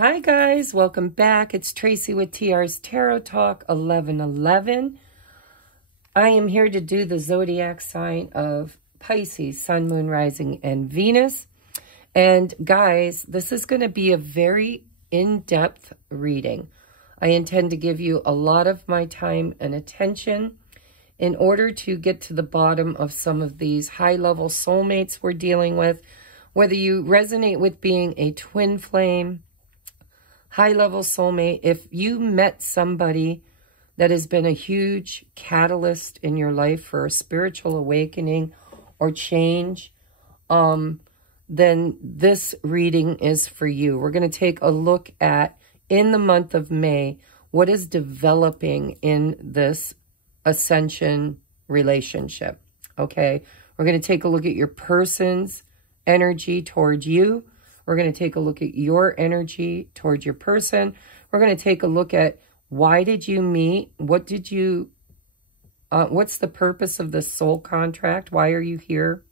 Hi guys, welcome back. It's Tracy with TR's Tarot Talk 1111. I am here to do the zodiac sign of Pisces, Sun, Moon, Rising, and Venus. And guys, this is going to be a very in-depth reading. I intend to give you a lot of my time and attention in order to get to the bottom of some of these high-level soulmates we're dealing with. Whether you resonate with being a twin flame, high-level soulmate, if you met somebody that has been a huge catalyst in your life for a spiritual awakening or change, then this reading is for you. We're going to take a look at, in the month of May, what is developing in this ascension relationship, okay? We're going to take a look at your person's energy towards you. We're going to take a look at your energy towards your person. We're going to take a look at why did you meet? What did you, what's the purpose of the soul contract? Why are you here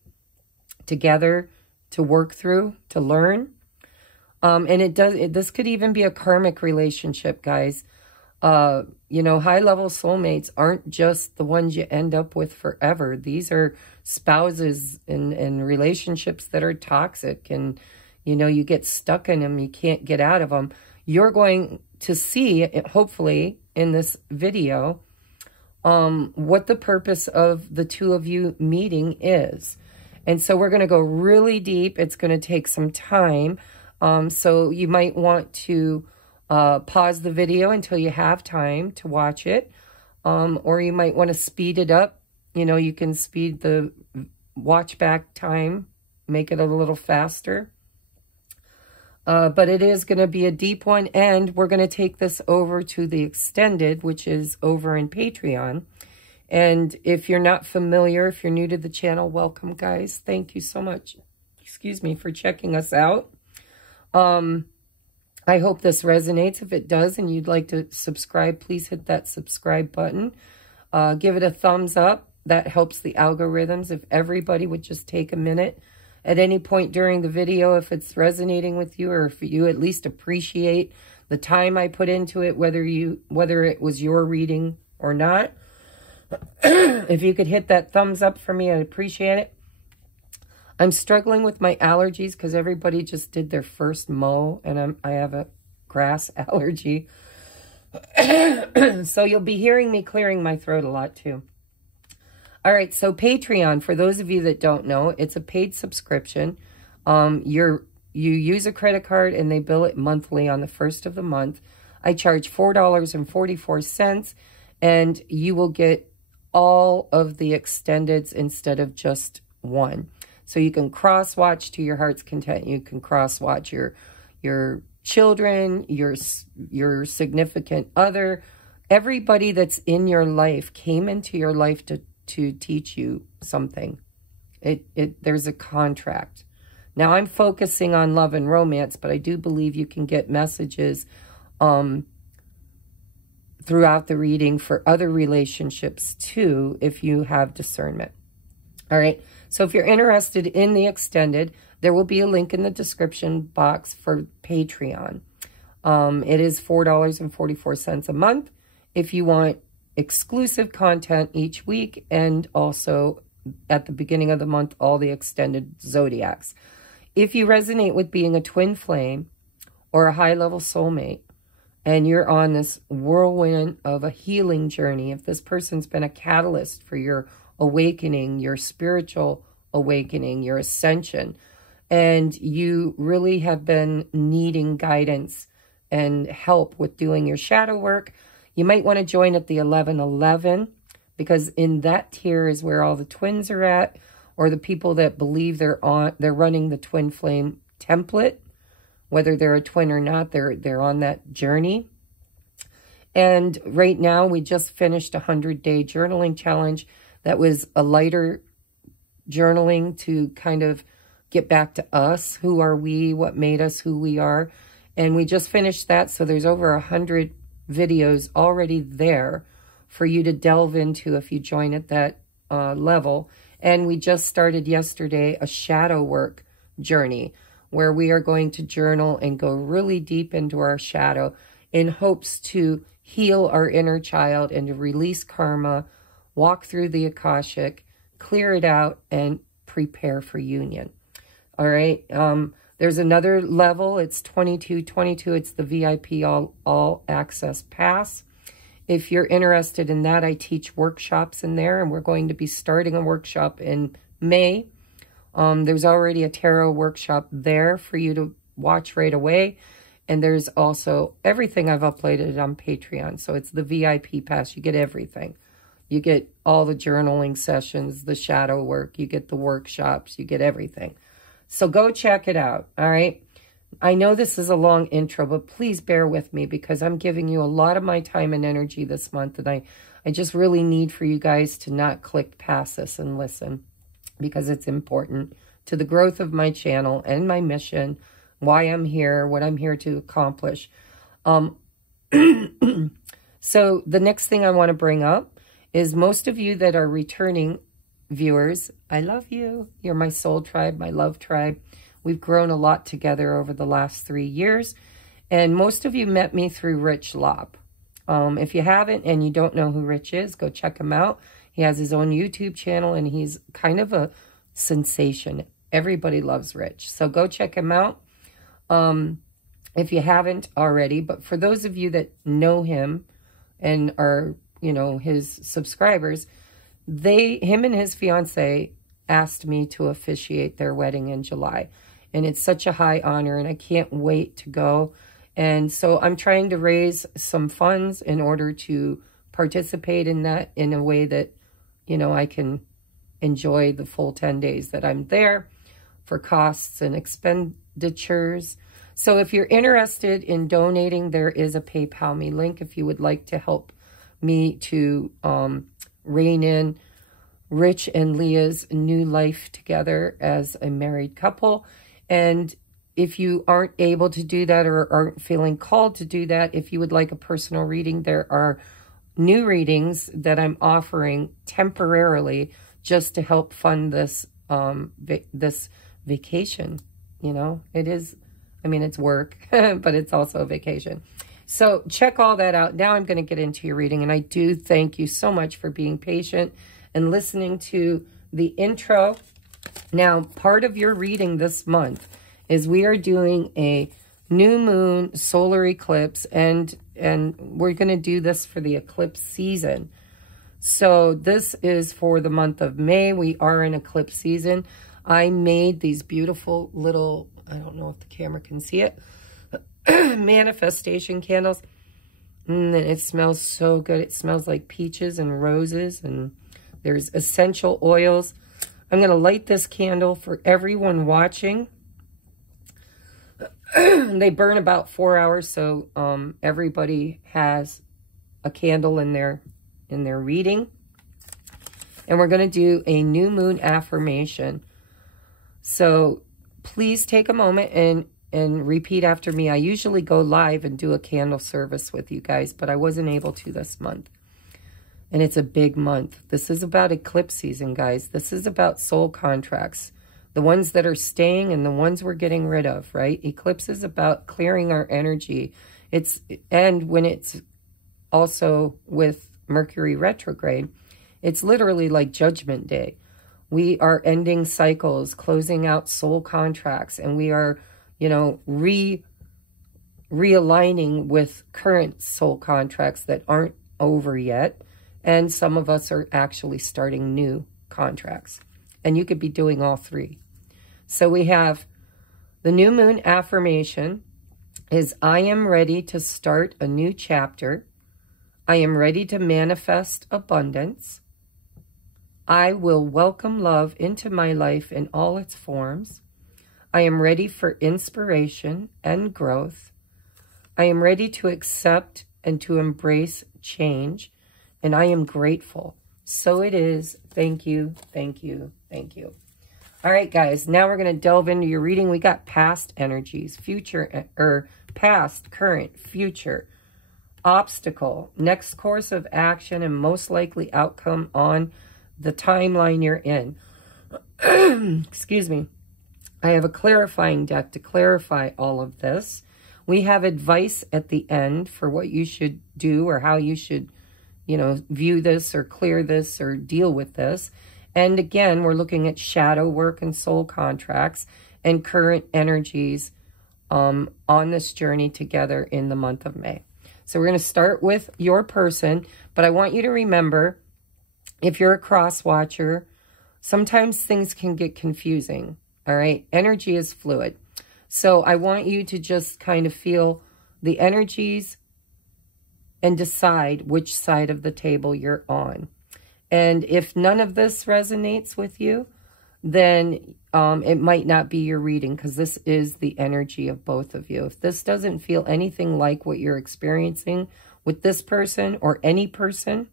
together to work through, to learn? And this could even be a karmic relationship, guys. You know, high-level soulmates aren't just the ones you end up with forever. These are spouses and relationships that are toxic, and you know, you get stuck in them. You can't get out of them. You're going to see, hopefully, in this video, what the purpose of the two of you meeting is. And so we're going to go really deep. It's going to take some time. So you might want to pause the video until you have time to watch it. Or you might want to speed it up. You know, you can speed the watch back time, make it a little faster. But it is going to be a deep one, and we're going to take this over to the extended, which is over in Patreon. And if you're not familiar, if you're new to the channel, welcome, guys. Thank you so much, excuse me, for checking us out. I hope this resonates. If it does and you'd like to subscribe, please hit that subscribe button. Give it a thumbs up. That helps the algorithms. If everybody would just take a minute at any point during the video, if it's resonating with you, or if you at least appreciate the time I put into it, whether it was your reading or not. If you could hit that thumbs up for me, I'd appreciate it. I'm struggling with my allergies because everybody just did their first mow, and I have a grass allergy. So you'll be hearing me clearing my throat a lot too. All right, so Patreon, for those of you that don't know, it's a paid subscription. You use a credit card and they bill it monthly on the first of the month. I charge $4.44, and you will get all of the extendeds instead of just one. So you can cross-watch to your heart's content. You can cross-watch your children, your significant other. Everybody that's in your life came into your life to teach you something. There's a contract. Now, I'm focusing on love and romance, but I do believe you can get messages throughout the reading for other relationships too, if you have discernment. All right. So if you're interested in the extended, there will be a link in the description box for Patreon. It is $4.44 a month. If you want exclusive content each week, and also at the beginning of the month, all the extended zodiacs. If you resonate with being a twin flame or a high-level soulmate, and you're on this whirlwind of a healing journey, if this person's been a catalyst for your awakening, your spiritual awakening, your ascension, and you really have been needing guidance and help with doing your shadow work, you might want to join at the 1111, because in that tier is where all the twins are at, or the people that believe they're running the twin flame template, whether they're a twin or not, they're on that journey. And right now, we just finished a 100-day journaling challenge. That was a lighter journaling to kind of get back to us. Who are we? What made us who we are? And we just finished that, so there's over 100 videos already there for you to delve into if you join at that level. And we just started yesterday a shadow work journey, where we are going to journal and go really deep into our shadow in hopes to heal our inner child and to release karma, walk through the Akashic, clear it out, and prepare for union. All right. There's another level. It's 2222. It's the VIP all access pass. If you're interested in that, I teach workshops in there, and we're going to be starting a workshop in May. There's already a tarot workshop there for you to watch right away. And there's also everything I've uploaded on Patreon. So it's the VIP pass. You get everything. You get all the journaling sessions, the shadow work. You get the workshops. You get everything. So go check it out, all right? I know this is a long intro, but please bear with me because I'm giving you a lot of my time and energy this month, and I just really need for you guys to not click past this and listen because it's important to the growth of my channel and my mission, why I'm here, what I'm here to accomplish. So the next thing I want to bring up is most of you that are returning viewers, I love you. You're my soul tribe, my love tribe. We've grown a lot together over the last 3 years. And most of you met me through Rich Lopp. If you haven't and you don't know who Rich is, go check him out. He has his own YouTube channel and he's kind of a sensation. Everybody loves Rich. So go check him out if you haven't already. But for those of you that know him and are, you know, his subscribers, him and his fiance asked me to officiate their wedding in July. And it's such a high honor and I can't wait to go. And so I'm trying to raise some funds in order to participate in that in a way that, you know, I can enjoy the full 10 days that I'm there for costs and expenditures. So if you're interested in donating, there is a PayPal me link if you would like to help me to rein in Rich and Leah's new life together as a married couple. And if you aren't able to do that or aren't feeling called to do that, if you would like a personal reading, there are new readings that I'm offering temporarily just to help fund this this vacation. You know, it is, I mean, it's work, but it's also a vacation. So check all that out. Now I'm going to get into your reading. And I do thank you so much for being patient and listening to the intro. Now, part of your reading this month is we are doing a new moon solar eclipse. And we're going to do this for the eclipse season. So this is for the month of May. We are in eclipse season. I made these beautiful little, I don't know if the camera can see it, manifestation candles. And it smells so good. It smells like peaches and roses, and there's essential oils. I'm going to light this candle for everyone watching. They burn about 4 hours, so everybody has a candle in their reading. And we're going to do a new moon affirmation. So please take a moment and repeat after me. I usually go live and do a candle service with you guys, but I wasn't able to this month. And it's a big month. This is about eclipse season, guys. This is about soul contracts. The ones that are staying and the ones we're getting rid of, right? Eclipse is about clearing our energy. And when it's also with Mercury retrograde, it's literally like Judgment Day. We are ending cycles, closing out soul contracts, and we are, you know, realigning with current soul contracts that aren't over yet. And some of us are actually starting new contracts. And you could be doing all three. So we have the new moon affirmation is, I am ready to start a new chapter. I am ready to manifest abundance. I will welcome love into my life in all its forms. I am ready for inspiration and growth. I am ready to accept and to embrace change. And I am grateful. So it is. Thank you, thank you, thank you. All right, guys. Now we're going to delve into your reading. We got past energies, future, or past, current, future, obstacle, next course of action, and most likely outcome on the timeline you're in. Excuse me. I have a clarifying deck to clarify all of this. We have advice at the end for what you should do or how you should, you know, view this or clear this or deal with this. And again, we're looking at shadow work and soul contracts and current energies on this journey together in the month of May. So we're going to start with your person, but I want you to remember, if you're a cross watcher, sometimes things can get confusing, all right? Energy is fluid. So I want you to just kind of feel the energies and decide which side of the table you're on. And if none of this resonates with you, then it might not be your reading, because this is the energy of both of you. If this doesn't feel anything like what you're experiencing with this person or any person,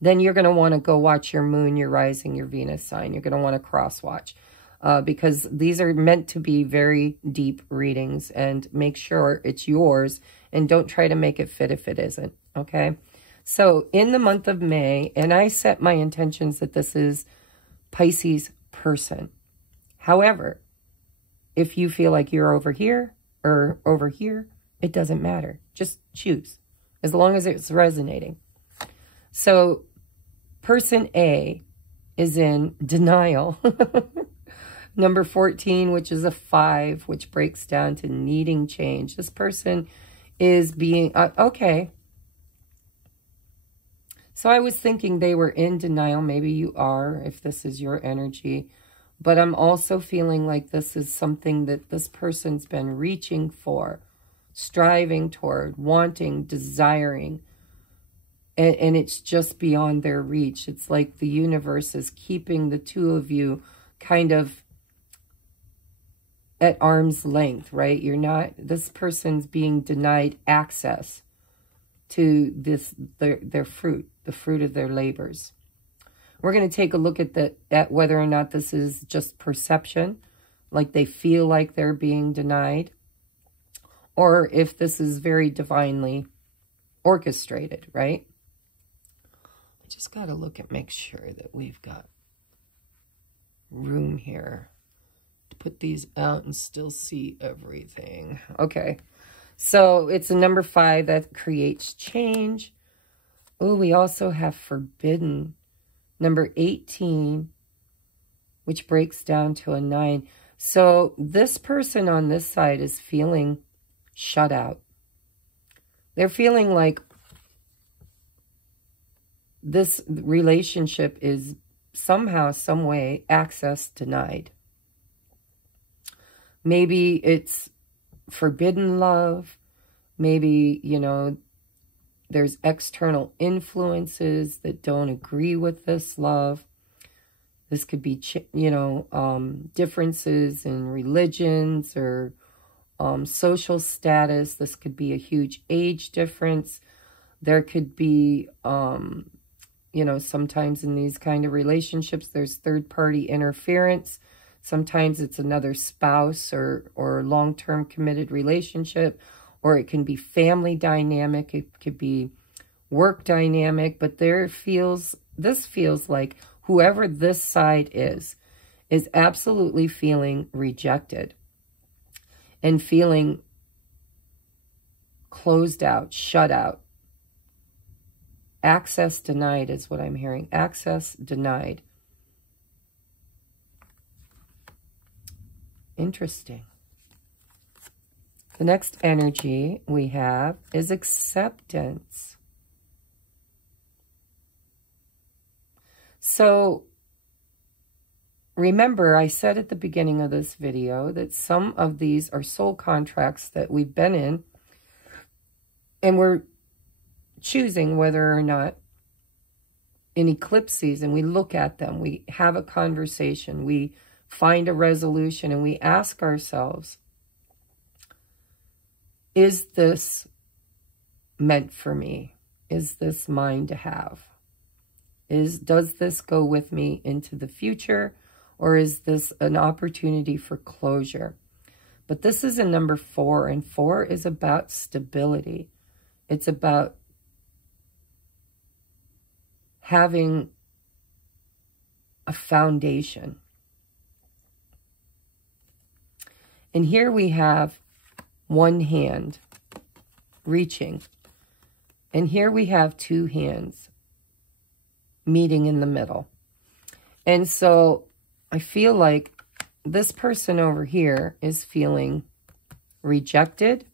then you're going to want to go watch your moon, your rising, your Venus sign. You're going to want to cross watch because these are meant to be very deep readings, and make sure it's yours and don't try to make it fit if it isn't, okay? So in the month of May, and I set my intentions that this is Pisces person. However, if you feel like you're over here or over here, it doesn't matter. Just choose, as long as it's resonating. So person A is in denial. Number 14, which is a 5, which breaks down to needing change. This person is being, okay. So I was thinking they were in denial. Maybe you are, if this is your energy. But I'm also feeling like this is something that this person's been reaching for, striving toward, wanting, desiring. And it's just beyond their reach. It's like the universe is keeping the two of you kind of at arm's length, right? You're not, this person's being denied access to this, their fruit, the fruit of their labors. We're going to take a look at whether or not this is just perception, like they feel like they're being denied, or if this is very divinely orchestrated, right? I just got to look and make sure that we've got room here to put these out and still see everything. Okay, so it's a number 5 that creates change. Oh, we also have forbidden. Number 18, which breaks down to a 9. So this person on this side is feeling shut out. They're feeling like this relationship is somehow, some way, access denied. Maybe it's forbidden love. Maybe, you know, there's external influences that don't agree with this love. This could be, you know, differences in religions or social status. This could be a huge age difference. There could be, you know, sometimes in these kind of relationships, there's third-party interference. Sometimes it's another spouse or long-term committed relationship, or it can be family dynamic. It could be work dynamic, but this feels like whoever this side is absolutely feeling rejected and feeling closed out, shut out. Access denied is what I'm hearing. Access denied. Interesting. The next energy we have is acceptance. So remember, I said at the beginning of this video that some of these are soul contracts that we've been in, and we're choosing whether or not in eclipse season we look at them, we have a conversation, we find a resolution, and we ask ourselves, is this meant for me? Is this mine to have? Does this go with me into the future, or is this an opportunity for closure? But this is a number 4, and 4 is about stability. It's about having a foundation. And here we have one hand reaching. And here we have two hands meeting in the middle. And so I feel like this person over here is feeling rejected,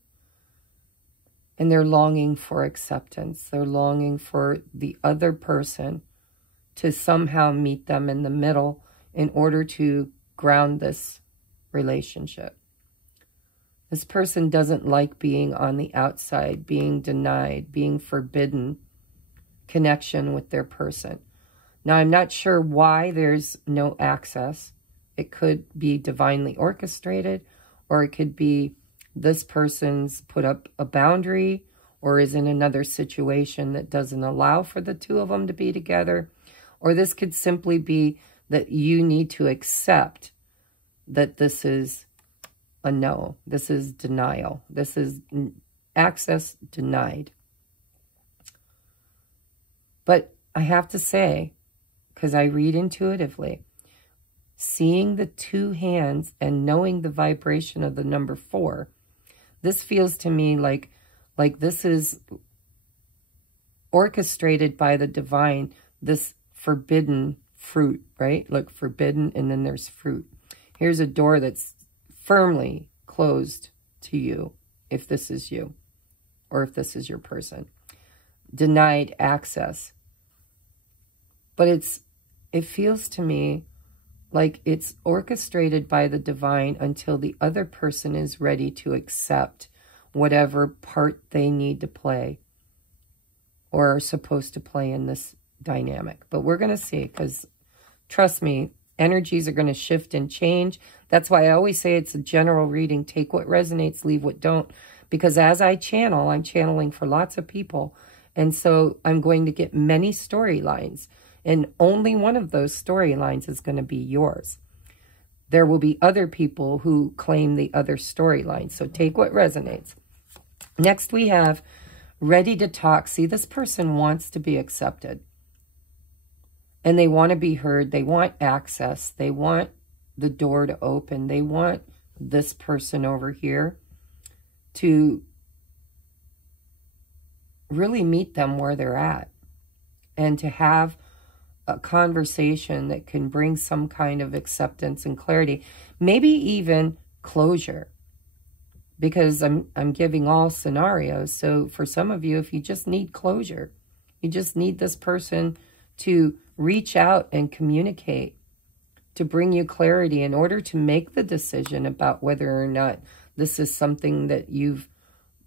and they're longing for acceptance. They're longing for the other person to somehow meet them in the middle in order to ground this relationship. This person doesn't like being on the outside, being denied, being forbidden connection with their person. Now, I'm not sure why there's no access. It could be divinely orchestrated, or it could be this person's put up a boundary or is in another situation that doesn't allow for the two of them to be together. Or this could simply be that you need to accept that this is a no. This is denial. This is access denied. But I have to say, because I read intuitively, seeing the two hands and knowing the vibration of the number 4, this feels to me like this is orchestrated by the divine, this forbidden fruit, right? Look, forbidden, and then there's fruit. Here's a door that's firmly closed to you, if this is you, or if this is your person. Denied access. But it feels to me like it's orchestrated by the divine until the other person is ready to accept whatever part they need to play or are supposed to play in this dynamic. But we're going to see, because trust me, energies are going to shift and change. That's why I always say it's a general reading. Take what resonates, leave what don't. Because as I channel, I'm channeling for lots of people. And so I'm going to get many storylines. And only one of those storylines is going to be yours. There will be other people who claim the other storyline. So take what resonates. Next we have ready to talk. See, this person wants to be accepted. And they want to be heard. They want access. They want the door to open. They want this person over here to really meet them where they're at. And to have a conversation that can bring some kind of acceptance and clarity. Maybe even closure. Because I'm giving all scenarios. So for some of you, if you just need closure, you just need this person to reach out and communicate, to bring you clarity in order to make the decision about whether or not this is something that you've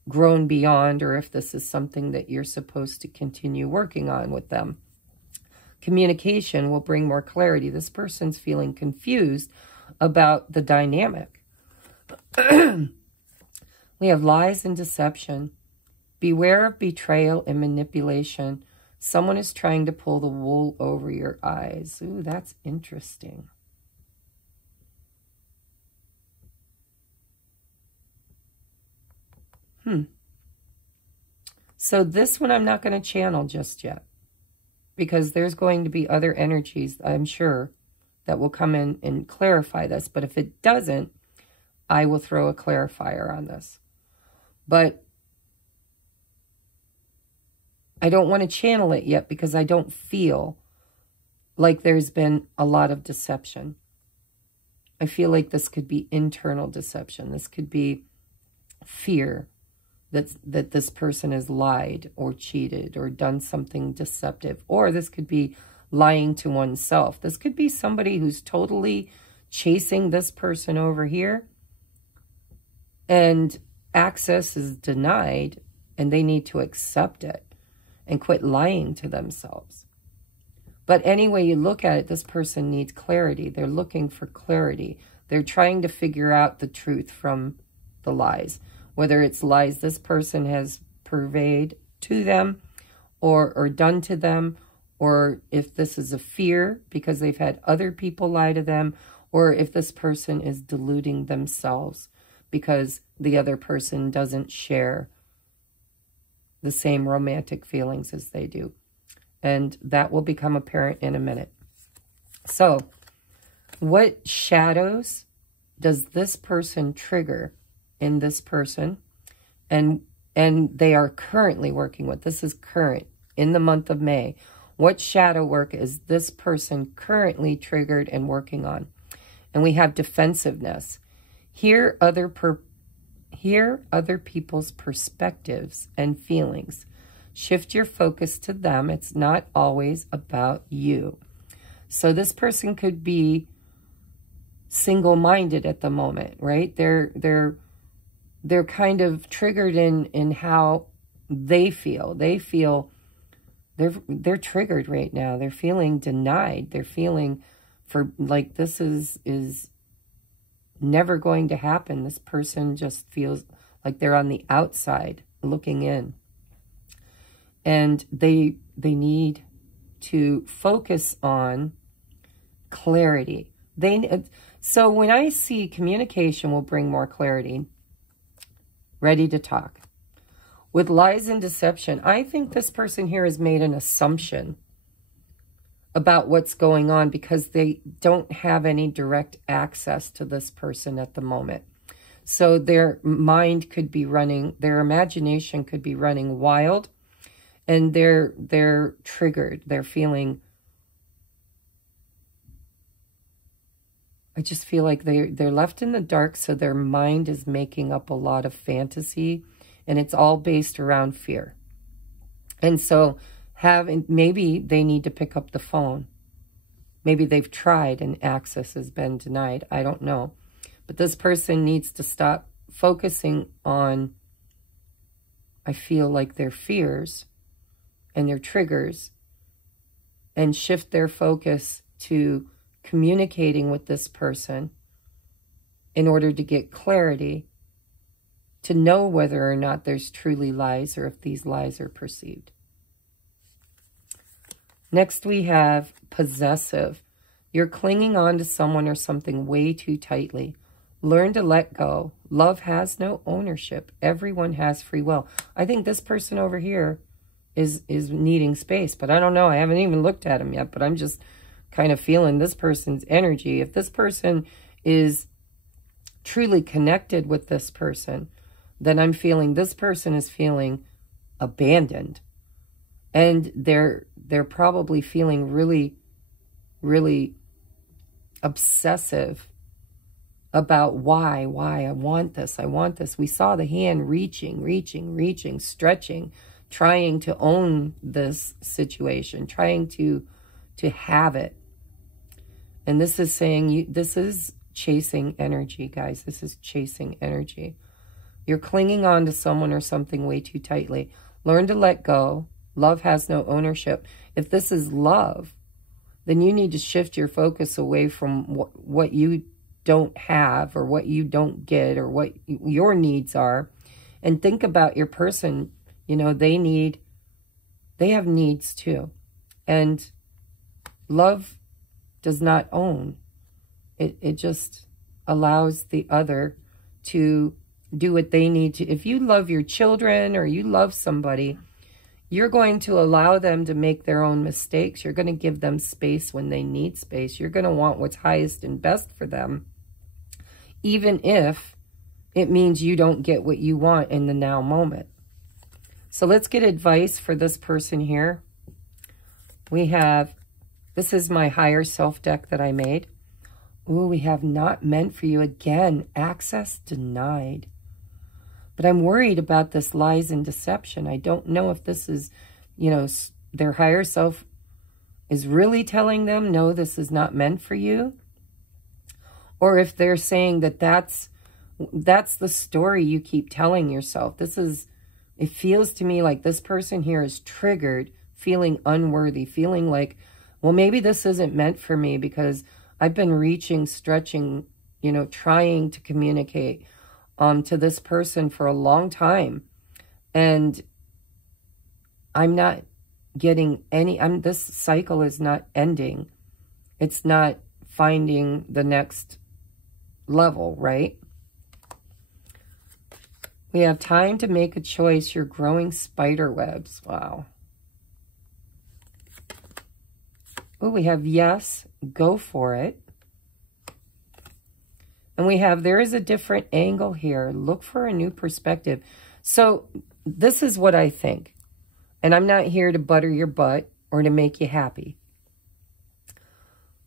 grown beyond, or if this is something that you're supposed to continue working on with them. Communication will bring more clarity. This person's feeling confused about the dynamic. We have lies and deception. Beware of betrayal and manipulation. Someone is trying to pull the wool over your eyes. Ooh, that's interesting. So this one I'm not going to channel just yet, because there's going to be other energies, I'm sure, that will come in and clarify this. But if it doesn't, I will throw a clarifier on this. But I don't want to channel it yet because I don't feel like there's been a lot of deception. I feel like this could be internal deception. This could be fear that this person has lied or cheated or done something deceptive. Or this could be lying to oneself. This could be somebody who's totally chasing this person over here, and access is denied, and they need to accept it and quit lying to themselves. But any way you look at it, this person needs clarity. They're looking for clarity. They're trying to figure out the truth from the lies. Whether it's lies this person has purveyed to them or done to them, or if this is a fear because they've had other people lie to them, or if this person is deluding themselves because the other person doesn't share the same romantic feelings as they do. And that will become apparent in a minute. So, what shadows does this person trigger in this person? And they are currently working with. This is current in the month of May. What shadow work is this person currently triggered and working on? And we have defensiveness. Hear other people's perspectives and feelings. Shift your focus to them. It's not always about you. So this person could be single-minded at the moment, right? They're kind of triggered in how they feel. They feel they're triggered right now. They're feeling denied. They're feeling for like this is never going to happen. This person just feels like they're on the outside looking in. And they need to focus on clarity. So when I see communication will bring more clarity, ready to talk. With lies and deception, I think this person here has made an assumption about what's going on because they don't have any direct access to this person at the moment. So their mind could be running, their imagination could be running wild, and they're triggered. They're feeling, I just feel like they're left in the dark, so their mind is making up a lot of fantasy, and it's all based around fear. And so maybe they need to pick up the phone. Maybe they've tried and access has been denied. I don't know. But this person needs to stop focusing on, I feel like, their fears and their triggers, and shift their focus to communicating with this person in order to get clarity, to know whether or not there's truly lies or if these lies are perceived. Next, we have possessive. You're clinging on to someone or something way too tightly. Learn to let go. Love has no ownership. Everyone has free will. I think this person over here is needing space, but I don't know. I haven't even looked at him yet, but I'm just kind of feeling this person's energy. If this person is truly connected with this person, then I'm feeling this person is feeling abandoned. And they're probably feeling really, really obsessive about why I want this. We saw the hand reaching, stretching, trying to own this situation, trying to have it. And this is saying, this is chasing energy, guys. This is chasing energy. You're clinging on to someone or something way too tightly. Learn to let go. Love has no ownership. If this is love, then you need to shift your focus away from what you don't have or what you don't get or what your needs are, and think about your person. You know, they have needs too. And love does not own. It just allows the other to do what they need to. If you love your children or you love somebody, you're going to allow them to make their own mistakes. You're going to give them space when they need space. You're going to want what's highest and best for them, even if it means you don't get what you want in the now moment. So let's get advice for this person here. We have, this is my higher self deck that I made. Ooh, we have not meant for you again. Access denied. But I'm worried about this lies and deception. I don't know if this is, you know, their higher self is really telling them, no, this is not meant for you. Or if they're saying that that's the story you keep telling yourself. It feels to me like this person here is triggered, feeling unworthy, feeling like, well, maybe this isn't meant for me because I've been reaching, stretching, you know, trying to communicate to this person for a long time. And I'm not getting any, this cycle is not ending. It's not finding the next level, right? We have time to make a choice. You're growing spider webs. Wow. Oh, we have yes, go for it. And we have, there is a different angle here. Look for a new perspective. So this is what I think. And I'm not here to butter your butt or to make you happy.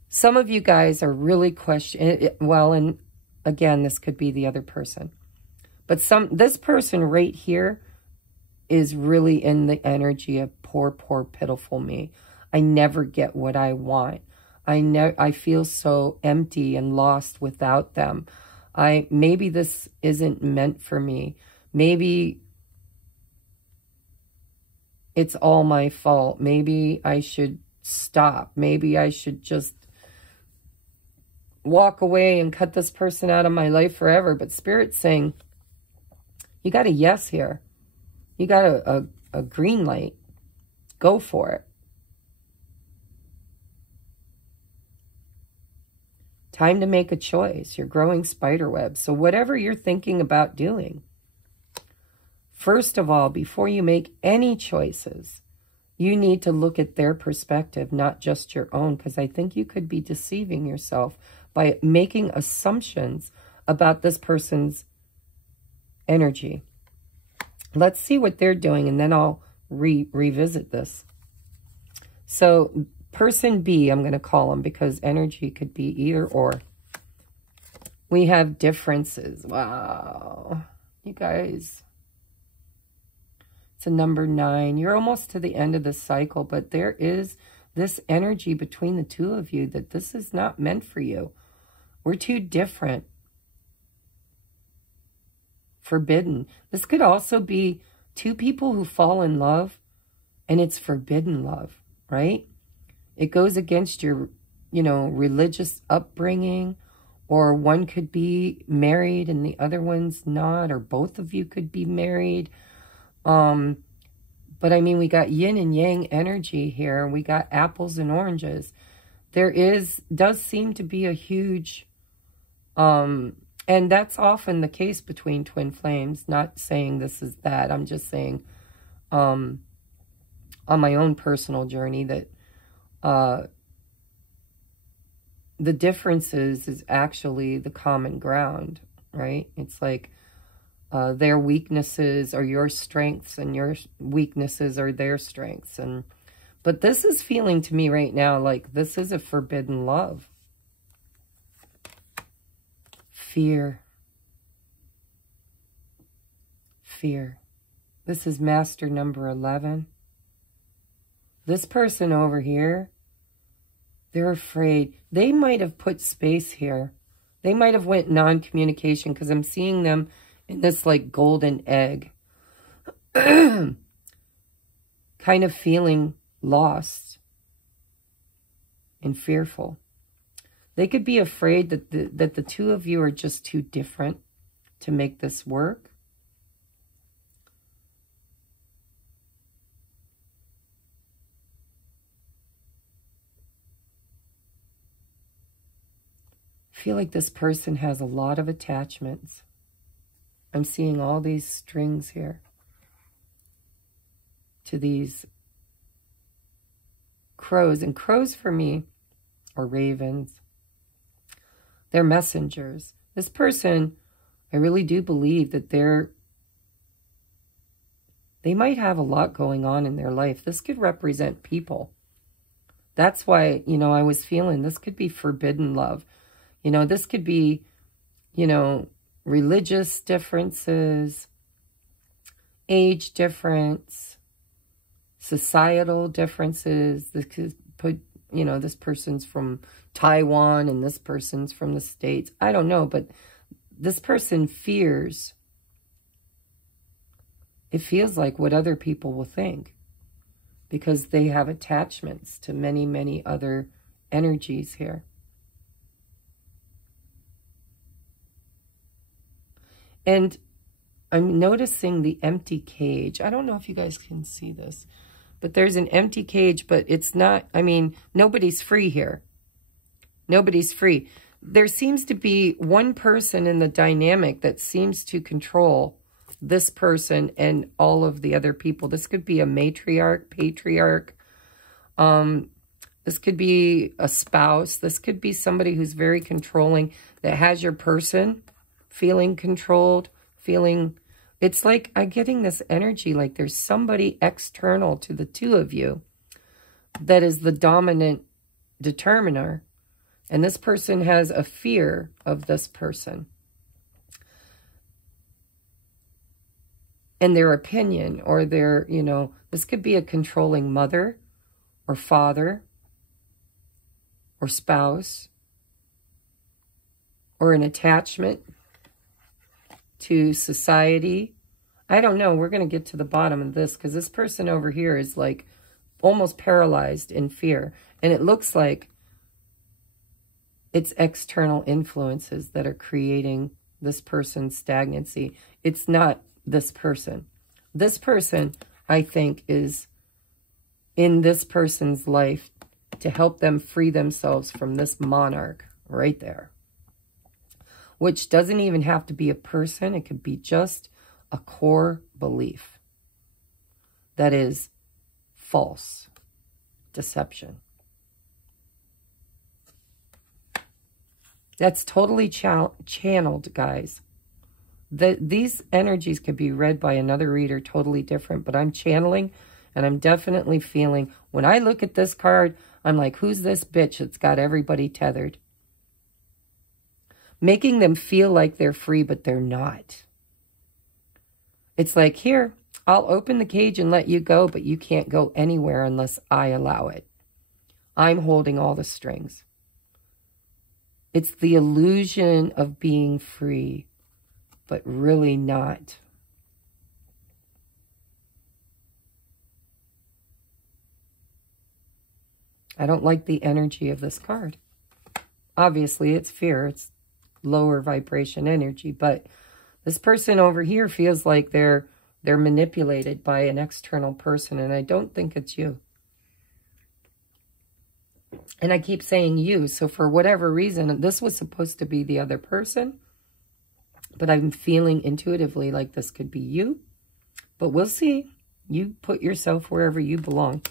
Some of you guys are really questioning, well, and again, this could be the other person. But this person right here is really in the energy of poor, poor, pitiful me. I never get what I want. I feel so empty and lost without them. Maybe this isn't meant for me. Maybe it's all my fault. Maybe I should stop. Maybe I should just walk away and cut this person out of my life forever. But Spirit's saying, you got a yes here. You got a green light. Go for it. Time to make a choice. You're growing spider webs. So whatever you're thinking about doing, first of all, before you make any choices, you need to look at their perspective, not just your own, because I think you could be deceiving yourself by making assumptions about this person's energy. Let's see what they're doing, and then I'll revisit this. So person B, I'm going to call them because energy could be either or. We have differences. Wow. You guys. It's a number 9. You're almost to the end of the cycle, but there is this energy between the two of you that this is not meant for you. We're too different. Forbidden. This could also be two people who fall in love, and it's forbidden love, right? It goes against your, religious upbringing, or one could be married and the other one's not, or both of you could be married. But I mean, we got yin and yang energy here. We got apples and oranges. There does seem to be a huge, and that's often the case between twin flames. Not saying this is that. I'm just saying, on my own personal journey, that the differences is actually the common ground, right? It's like their weaknesses are your strengths and your weaknesses are their strengths. But this is feeling to me right now like this is a forbidden love. Fear. Fear. This is master number 11. This person over here, they're afraid. They might have put space here. They might have went non-communication because I'm seeing them in this like golden egg. Kind of feeling lost and fearful. They could be afraid that the two of you are just too different to make this work. I feel like this person has a lot of attachments. I'm seeing all these strings here to these crows. And crows for me, or ravens, they're messengers. This person, I really do believe that they might have a lot going on in their life. This could represent people. That's why, I was feeling this could be forbidden love. This could be, religious differences, age difference, societal differences. This could put, this person's from Taiwan and this person's from the States. I don't know, but this person fears. It feels like what other people will think because they have attachments to many, many other energies here. And I'm noticing the empty cage. I don't know if you guys can see this, but there's an empty cage, but it's not, nobody's free here. Nobody's free. There seems to be one person in the dynamic that seems to control this person and all of the other people. This could be a matriarch, patriarch. This could be a spouse. This could be somebody who's very controlling, that has your person feeling controlled, feeling... It's like I'm getting this energy like there's somebody external to the two of you that is the dominant determiner. And this person has a fear of this person and their opinion, or their, you know, this could be a controlling mother or father or spouse, or an attachment to society. I don't know. We're going to get to the bottom of this, because this person over here is like almost paralyzed in fear. And it looks like it's external influences that are creating this person's stagnancy. It's not this person. This person, I think, is in this person's life to help them free themselves from this monarch right there. Which doesn't even have to be a person. It could be just a core belief that is false, deception. That's totally channeled, guys. These energies could be read by another reader totally different, but I'm channeling, and I'm definitely feeling, when I look at this card, I'm like, who's this bitch that's got everybody tethered? Making them feel like they're free, but they're not. It's like, here, I'll open the cage and let you go, but you can't go anywhere unless I allow it. I'm holding all the strings. It's the illusion of being free, but really not. I don't like the energy of this card. Obviously, it's fear. It's lower vibration energy, but this person over here feels like they're manipulated by an external person, and I don't think it's you. And I keep saying you, so for whatever reason, this was supposed to be the other person, but I'm feeling intuitively like this could be you. But we'll see. You put yourself wherever you belong.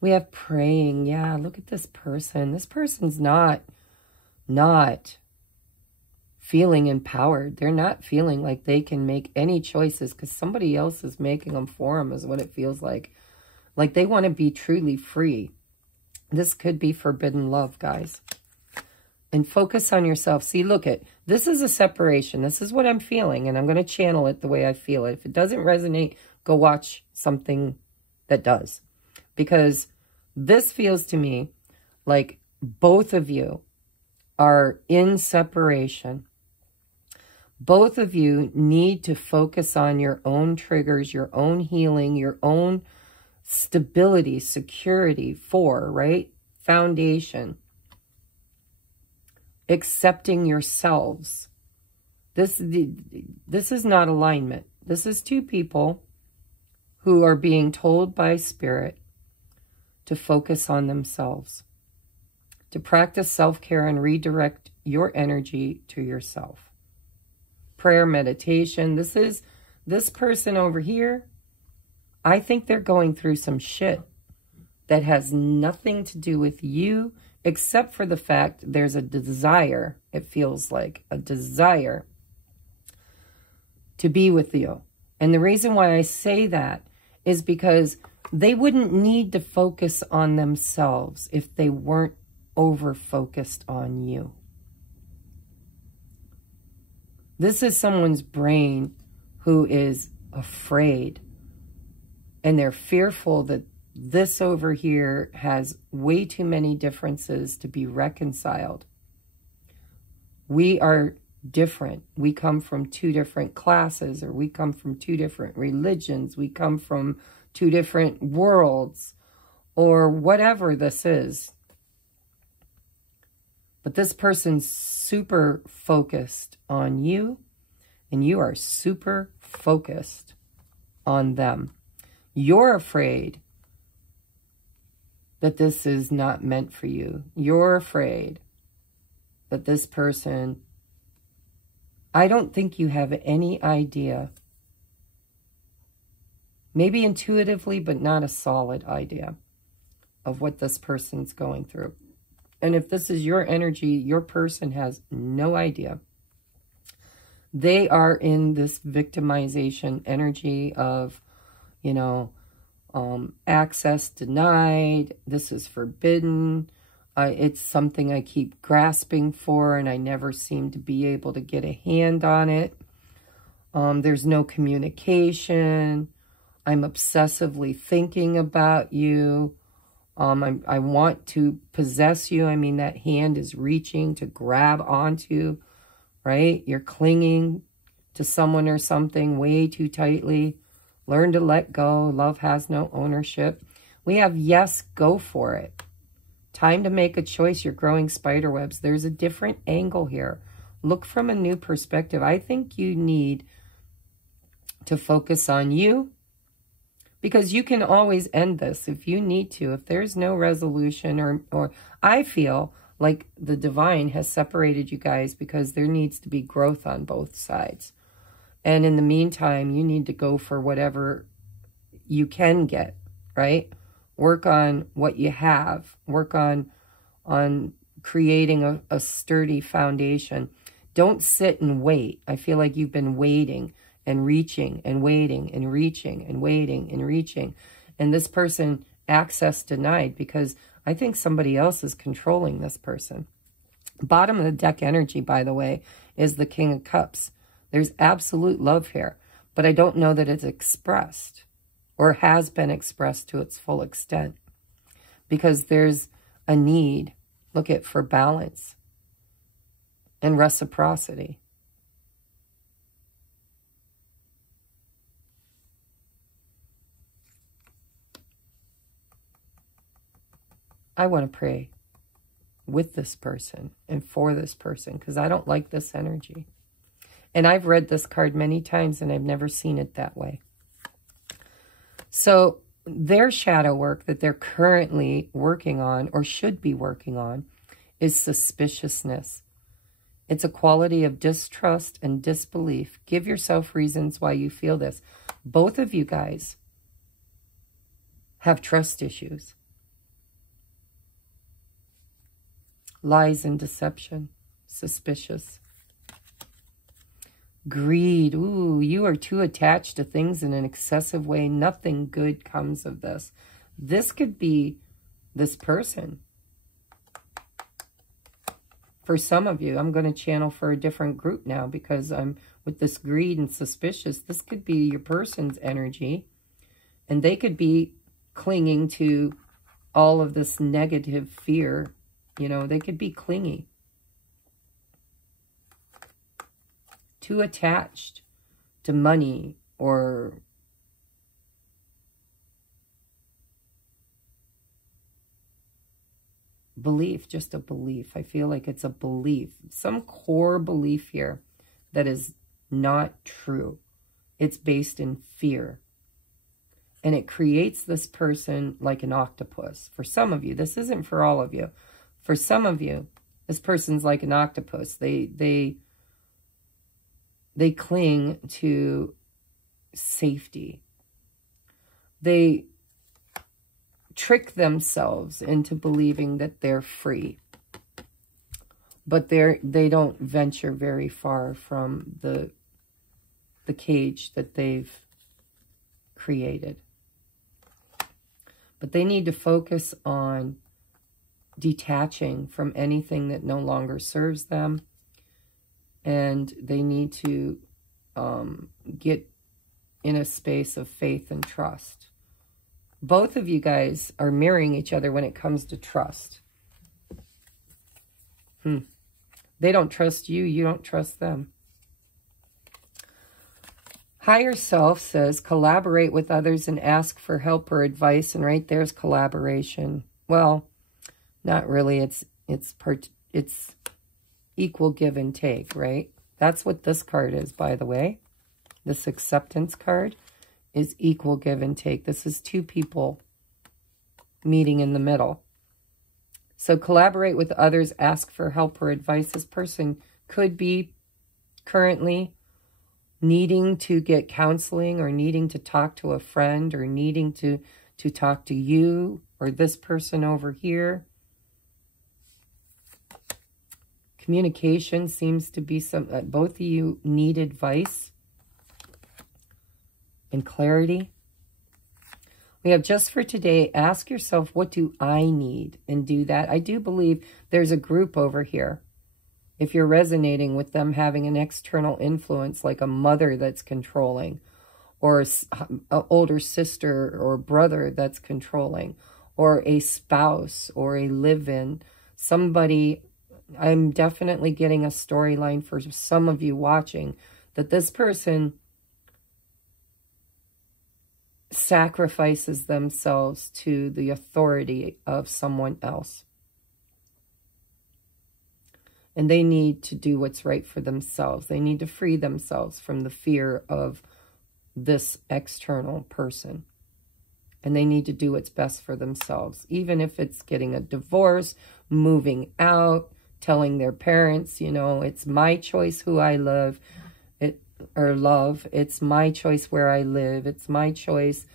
We have praying. Yeah, look at this person. This person's not feeling empowered. They're not feeling like they can make any choices because somebody else is making them for them, is what it feels like. Like they want to be truly free. This could be forbidden love, guys. And focus on yourself. See, look at, this is a separation. This is what I'm feeling, and I'm going to channel it the way I feel it. If it doesn't resonate, go watch something that does. Because this feels to me like both of you are in separation. Both of you need to focus on your own triggers, your own healing, your own stability, security, right? Foundation. Accepting yourselves. This is not alignment. This is two people who are being told by Spirit to focus on themselves, to practice self-care and redirect your energy to yourself. Prayer, meditation. This person over here, I think they're going through some shit that has nothing to do with you, except for the fact there's a desire, it feels like a desire to be with you. And the reason why I say that is because they wouldn't need to focus on themselves if they weren't over-focused on you. This is someone's brain who is afraid, and they're fearful that this over here has way too many differences to be reconciled. We are different. We come from two different classes, or we come from two different religions. We come from two different worlds, or whatever this is. But this person's super focused on you, and you are super focused on them. You're afraid that this is not meant for you. You're afraid that this person, I don't think you have any idea. Maybe intuitively, but not a solid idea. of what this person's going through. And if this is your energy, your person has no idea. They are in this victimization energy of, you know, access denied. This is forbidden. It's something I keep grasping for and I never seem to be able to get a hand on it. There's no communication. I'm obsessively thinking about you. I want to possess you. I mean, that hand is reaching to grab onto, right? You're clinging to someone or something way too tightly. Learn to let go. Love has no ownership. We have yes, go for it. Time to make a choice. You're growing spider webs. There's a different angle here. Look from a new perspective. I think you need to focus on you, because you can always end this if you need to. If there's no resolution, or I feel like the divine has separated you guys because there needs to be growth on both sides. And in the meantime, you need to go for whatever you can get, right? Work on what you have. Work on creating a sturdy foundation. Don't sit and wait. I feel like you've been waiting and reaching and waiting and reaching and waiting and reaching. And this person, access denied, because I think somebody else is controlling this person. Bottom of the deck energy, by the way, is the King of Cups. There's absolute love here, but I don't know that it's expressed or has been expressed to its full extent, because there's a need, look at, for balance and reciprocity. I want to pray with this person and for this person, because I don't like this energy. And I've read this card many times and I've never seen it that way. So their shadow work that they're currently working on, or should be working on, is suspiciousness. It's a quality of distrust and disbelief. Give yourself reasons why you feel this. Both of you guys have trust issues. Lies and deception. Suspicious. Greed. Ooh, you are too attached to things in an excessive way. Nothing good comes of this. This could be this person. For some of you, I'm going to channel for a different group now, because I'm with this greed and suspicious. This could be your person's energy, and they could be clinging to all of this negative fear. You know, they could be clingy. Too attached to money or belief, just a belief. I feel like it's a belief, some core belief here that is not true. It's based in fear. And it creates this person like an octopus. For some of you, this isn't for all of you. For some of you, this person's like an octopus. They cling to safety. They trick themselves into believing that they're free. But they don't venture very far from the cage that they've created. But they need to focus on detaching from anything that no longer serves them. And they need to get in a space of faith and trust. Both of you guys are mirroring each other when it comes to trust. They don't trust you. You don't trust them. Higher self says collaborate with others and ask for help or advice. And right there's collaboration. Well, not really. It's equal give and take, right? That's what this card is, by the way. This acceptance card is equal give and take. This is two people meeting in the middle. So collaborate with others, ask for help or advice. This person could be currently needing to get counseling, or needing to talk to a friend, or needing to to talk to you or this person over here. Communication seems to be both of you need advice and clarity. We have just for today, ask yourself, what do I need? And do that. I do believe there's a group over here. If you're resonating with them having an external influence, like a mother that's controlling, or an older sister or brother that's controlling, or a spouse or a live-in, somebody, I'm definitely getting a storyline for some of you watching, that this person sacrifices themselves to the authority of someone else. And they need to do what's right for themselves. They need to free themselves from the fear of this external person. And they need to do what's best for themselves. Even if it's getting a divorce, moving out, telling their parents, you know, it's my choice who I love. It's my choice where I live. It's my choice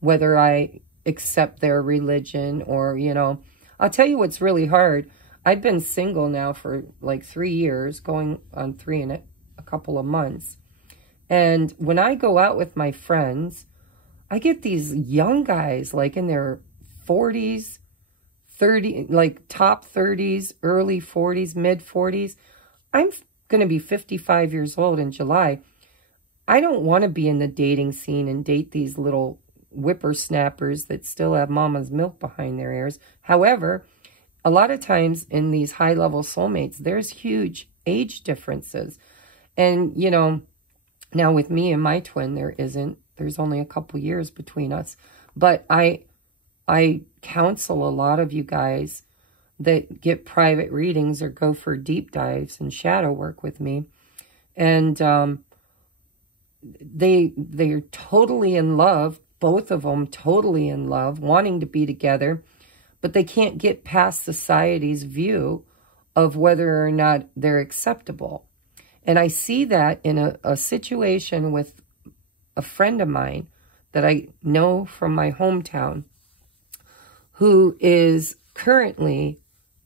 whether I accept their religion or, you know. I'll tell you what's really hard. I've been single now for like 3 years, going on 3 in a couple of months. And when I go out with my friends, I get these young guys like in their 40s, 30, like top 30s, early 40s, mid 40s. I'm going to be 55 years old in July. I don't want to be in the dating scene and date these little whippersnappers that still have mama's milk behind their ears. However, a lot of times in these high-level soulmates, there's huge age differences. And, you know, now with me and my twin, there's only a couple years between us. But I counsel a lot of you guys that get private readings or go for deep dives and shadow work with me. And they're totally in love, both of them totally in love, wanting to be together, but they can't get past society's view of whether or not they're acceptable. And I see that in a situation with a friend of mine that I know from my hometown who is currently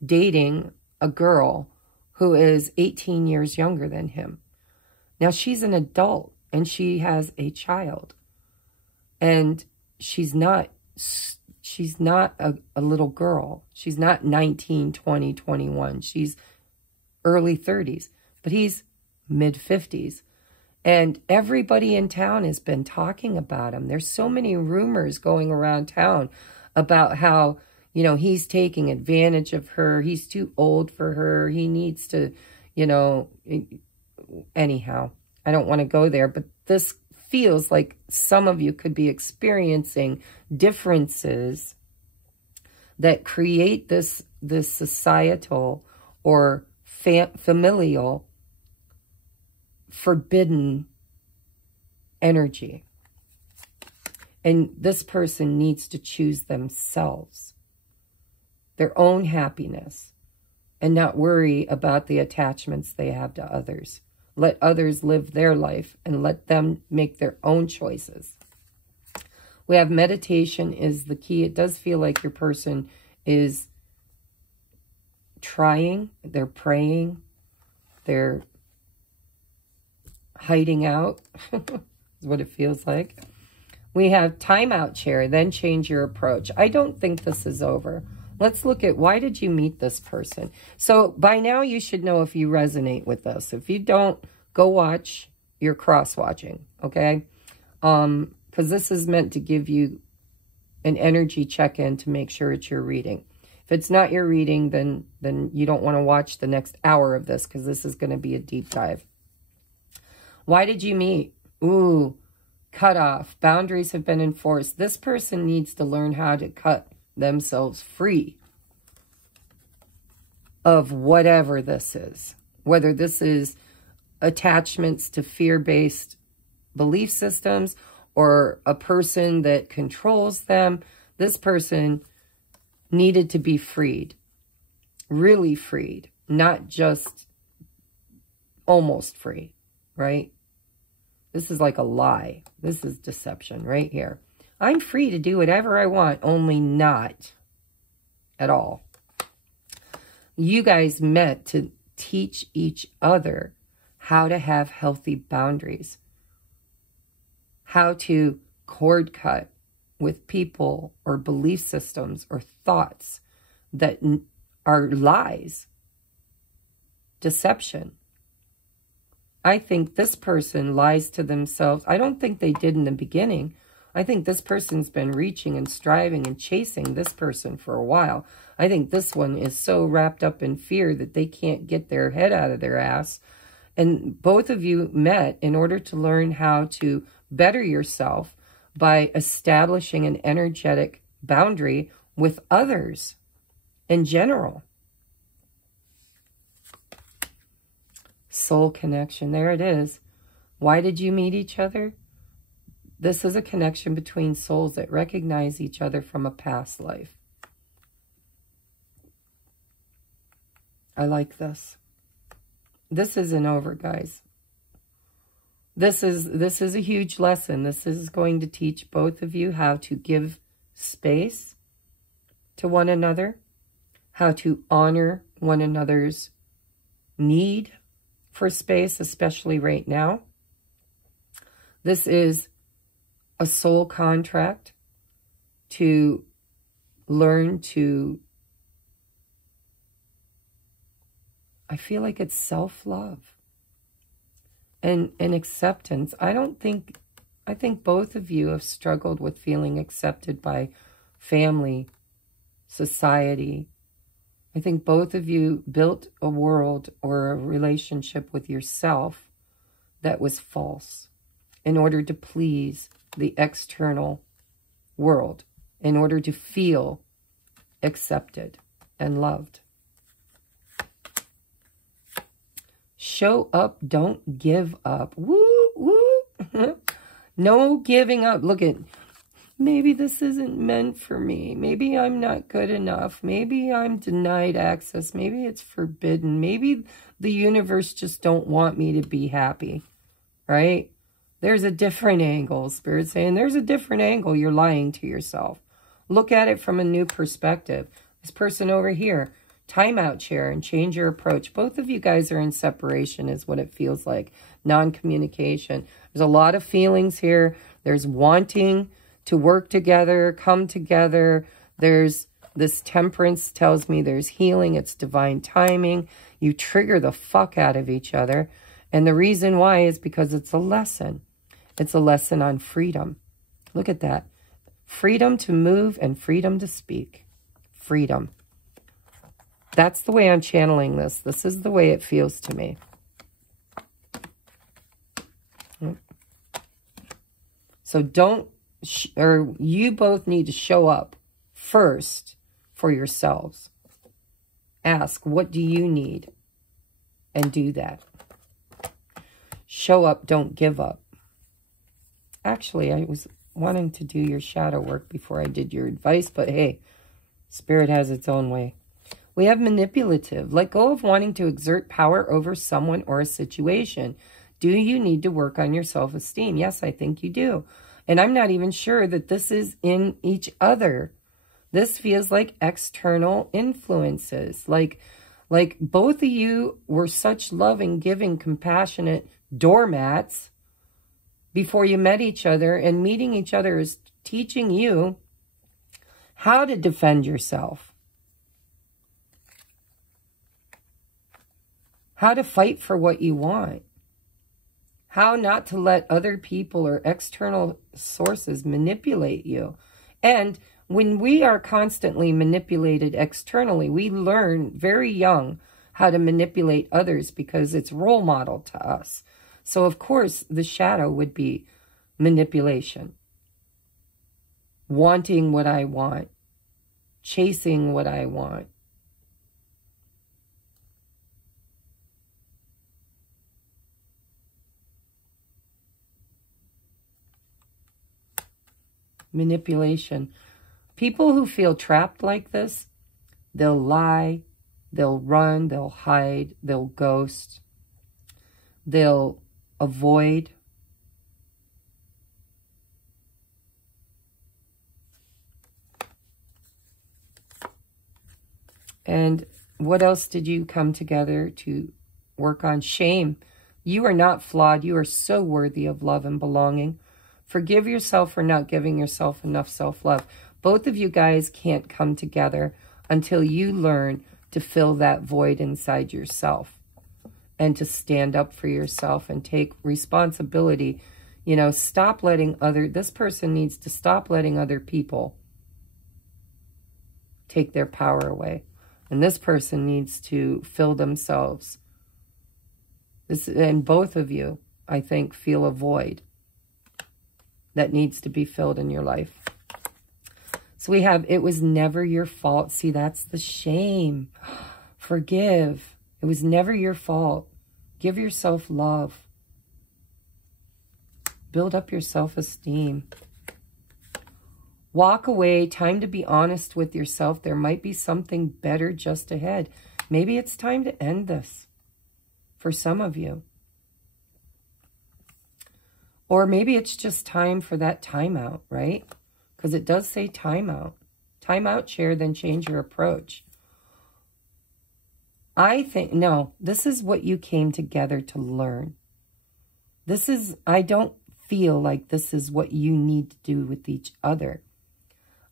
dating a girl who is 18 years younger than him. Now, she's an adult and she has a child. And she's not a little girl. She's not 19, 20, 21. She's early 30s. But he's mid-50s. And everybody in town has been talking about him. There's so many rumors going around town about how, you know, he's taking advantage of her. He's too old for her. He needs to, you know, anyhow, I don't want to go there. But this feels like some of you could be experiencing differences that create this societal or familial forbidden energy. And this person needs to choose themselves, their own happiness, and not worry about the attachments they have to others. Let others live their life and let them make their own choices. We have meditation is the key. It does feel like your person is trying, they're praying, they're hiding out, is what it feels like. We have timeout chair, then change your approach. I don't think this is over. Let's look at why did you meet this person? So by now you should know if you resonate with this. If you don't, go watch your cross-watching, okay? Because this is meant to give you an energy check-in to make sure it's your reading. If it's not your reading, then you don't want to watch the next hour of this because this is going to be a deep dive. Why did you meet? Ooh, cut off. Boundaries have been enforced. This person needs to learn how to cut themselves free of whatever this is. Whether this is attachments to fear-based belief systems or a person that controls them. This person needed to be freed. Really freed. Not just almost free, right? This is like a lie. This is deception right here. I'm free to do whatever I want, only not at all. You guys met to teach each other how to have healthy boundaries, how to cord cut with people or belief systems or thoughts that are lies, deception. I think this person lies to themselves. I don't think they did in the beginning. I think this person's been reaching and striving and chasing this person for a while. I think this one is so wrapped up in fear that they can't get their head out of their ass. And both of you met in order to learn how to better yourself by establishing an energetic boundary with others in general. Soul connection. There it is. Why did you meet each other? This is a connection between souls that recognize each other from a past life. I like this. This isn't over, guys. This is a huge lesson. This is going to teach both of you how to give space to one another, how to honor one another's need for space, especially right now. This is a soul contract to learn to, I feel like it's self-love and acceptance. I think both of you have struggled with feeling accepted by family, society. I think both of you built a world or a relationship with yourself that was false in order to please the external world, in order to feel accepted and loved. Show up, don't give up. Woo, woo. No giving up. Look at, maybe this isn't meant for me. Maybe I'm not good enough. Maybe I'm denied access. Maybe it's forbidden. Maybe the universe just don't want me to be happy, right? There's a different angle. Spirit's saying there's a different angle. You're lying to yourself. Look at it from a new perspective. This person over here, timeout chair and change your approach. Both of you guys are in separation is what it feels like. Non-communication. There's a lot of feelings here. There's wanting to work together, come together. There's this temperance tells me there's healing. It's divine timing. You trigger the fuck out of each other. And the reason why is because it's a lesson. It's a lesson on freedom. Look at that. Freedom to move and freedom to speak. Freedom. That's the way I'm channeling this. This is the way it feels to me. So don't, or you both need to show up first for yourselves. Ask, what do you need? And do that. Show up, don't give up. Actually, I was wanting to do your shadow work before I did your advice, but hey, Spirit has its own way. We have manipulative. Let go of wanting to exert power over someone or a situation. Do you need to work on your self-esteem? Yes, I think you do. And I'm not even sure that this is in each other. This feels like external influences. Like both of you were such loving, giving, compassionate doormats before you met each other, and meeting each other is teaching you how to defend yourself, how to fight for what you want, how not to let other people or external sources manipulate you. And when we are constantly manipulated externally, we learn very young how to manipulate others because it's role model to us. So, of course, the shadow would be manipulation. Wanting what I want. Chasing what I want. Manipulation. People who feel trapped like this, they'll lie, they'll run, they'll hide, they'll ghost, they'll avoid. And what else did you come together to work on? Shame. You are not flawed. You are so worthy of love and belonging. Forgive yourself for not giving yourself enough self-love. Both of you guys can't come together until you learn to fill that void inside yourself and to stand up for yourself and take responsibility. You know, stop letting this person needs to stop letting other people take their power away. And this person needs to fill themselves. And both of you, I think, feel a void that needs to be filled in your life. So we have, it was never your fault. See, that's the shame. Forgive. It was never your fault. Give yourself love. Build up your self-esteem. Walk away. Time to be honest with yourself. There might be something better just ahead. Maybe it's time to end this for some of you. Or maybe it's just time for that timeout, right? Because it does say timeout. Timeout, share, then change your approach. I think, no, this is what you came together to learn. This is, I don't feel like this is what you need to do with each other.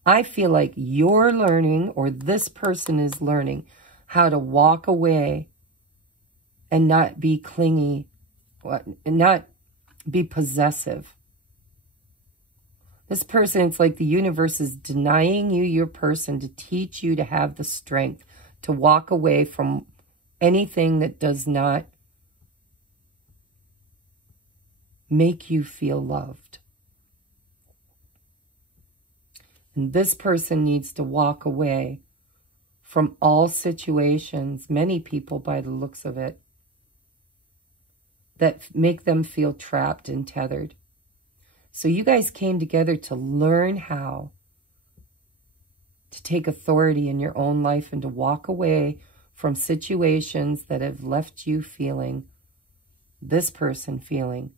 I feel like you're learning, or this person is learning, how to walk away and not be clingy, and not be possessive. This person, it's like the universe is denying you your person to teach you to have the strength to walk away from anything that does not make you feel loved. And this person needs to walk away from all situations, many people by the looks of it, that make them feel trapped and tethered. So you guys came together to learn how to take authority in your own life and to walk away from situations that have left you feeling, this person feeling,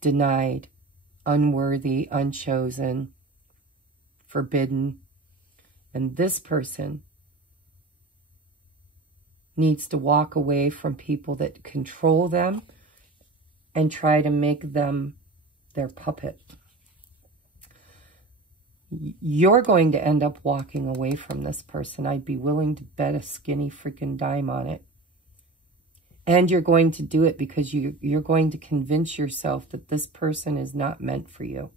denied, unworthy, unchosen, forbidden. And this person needs to walk away from people that control them and try to make them their puppet. You're going to end up walking away from this person. I'd be willing to bet a skinny freaking dime on it. And you're going to do it because you're going to convince yourself that this person is not meant for you.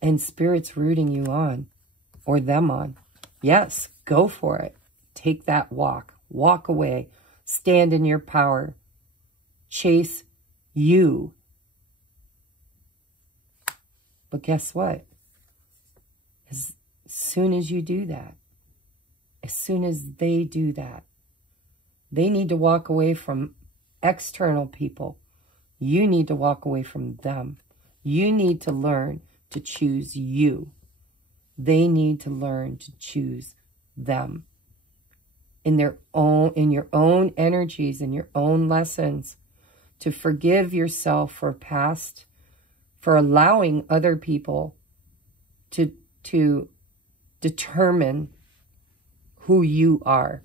And Spirit's rooting you on, or them on. Yes, go for it. Take that walk. Walk away. Stand in your power. Chase you. But guess what? As soon as you do that, as soon as they do that, they need to walk away from external people. You need to walk away from them. You need to learn to choose you. They need to learn to choose them. In your own energies, in your own lessons, to forgive yourself for past, for allowing other people to determine who you are,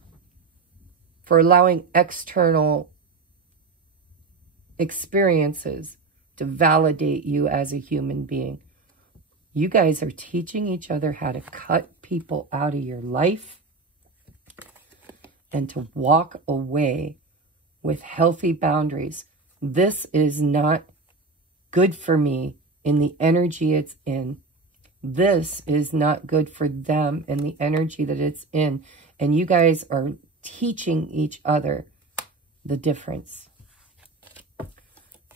for allowing external experiences to validate you as a human being. You guys are teaching each other how to cut people out of your life and to walk away with healthy boundaries. This is not good for me in the energy it's in. This is not good for them in the energy that it's in. And you guys are teaching each other the difference.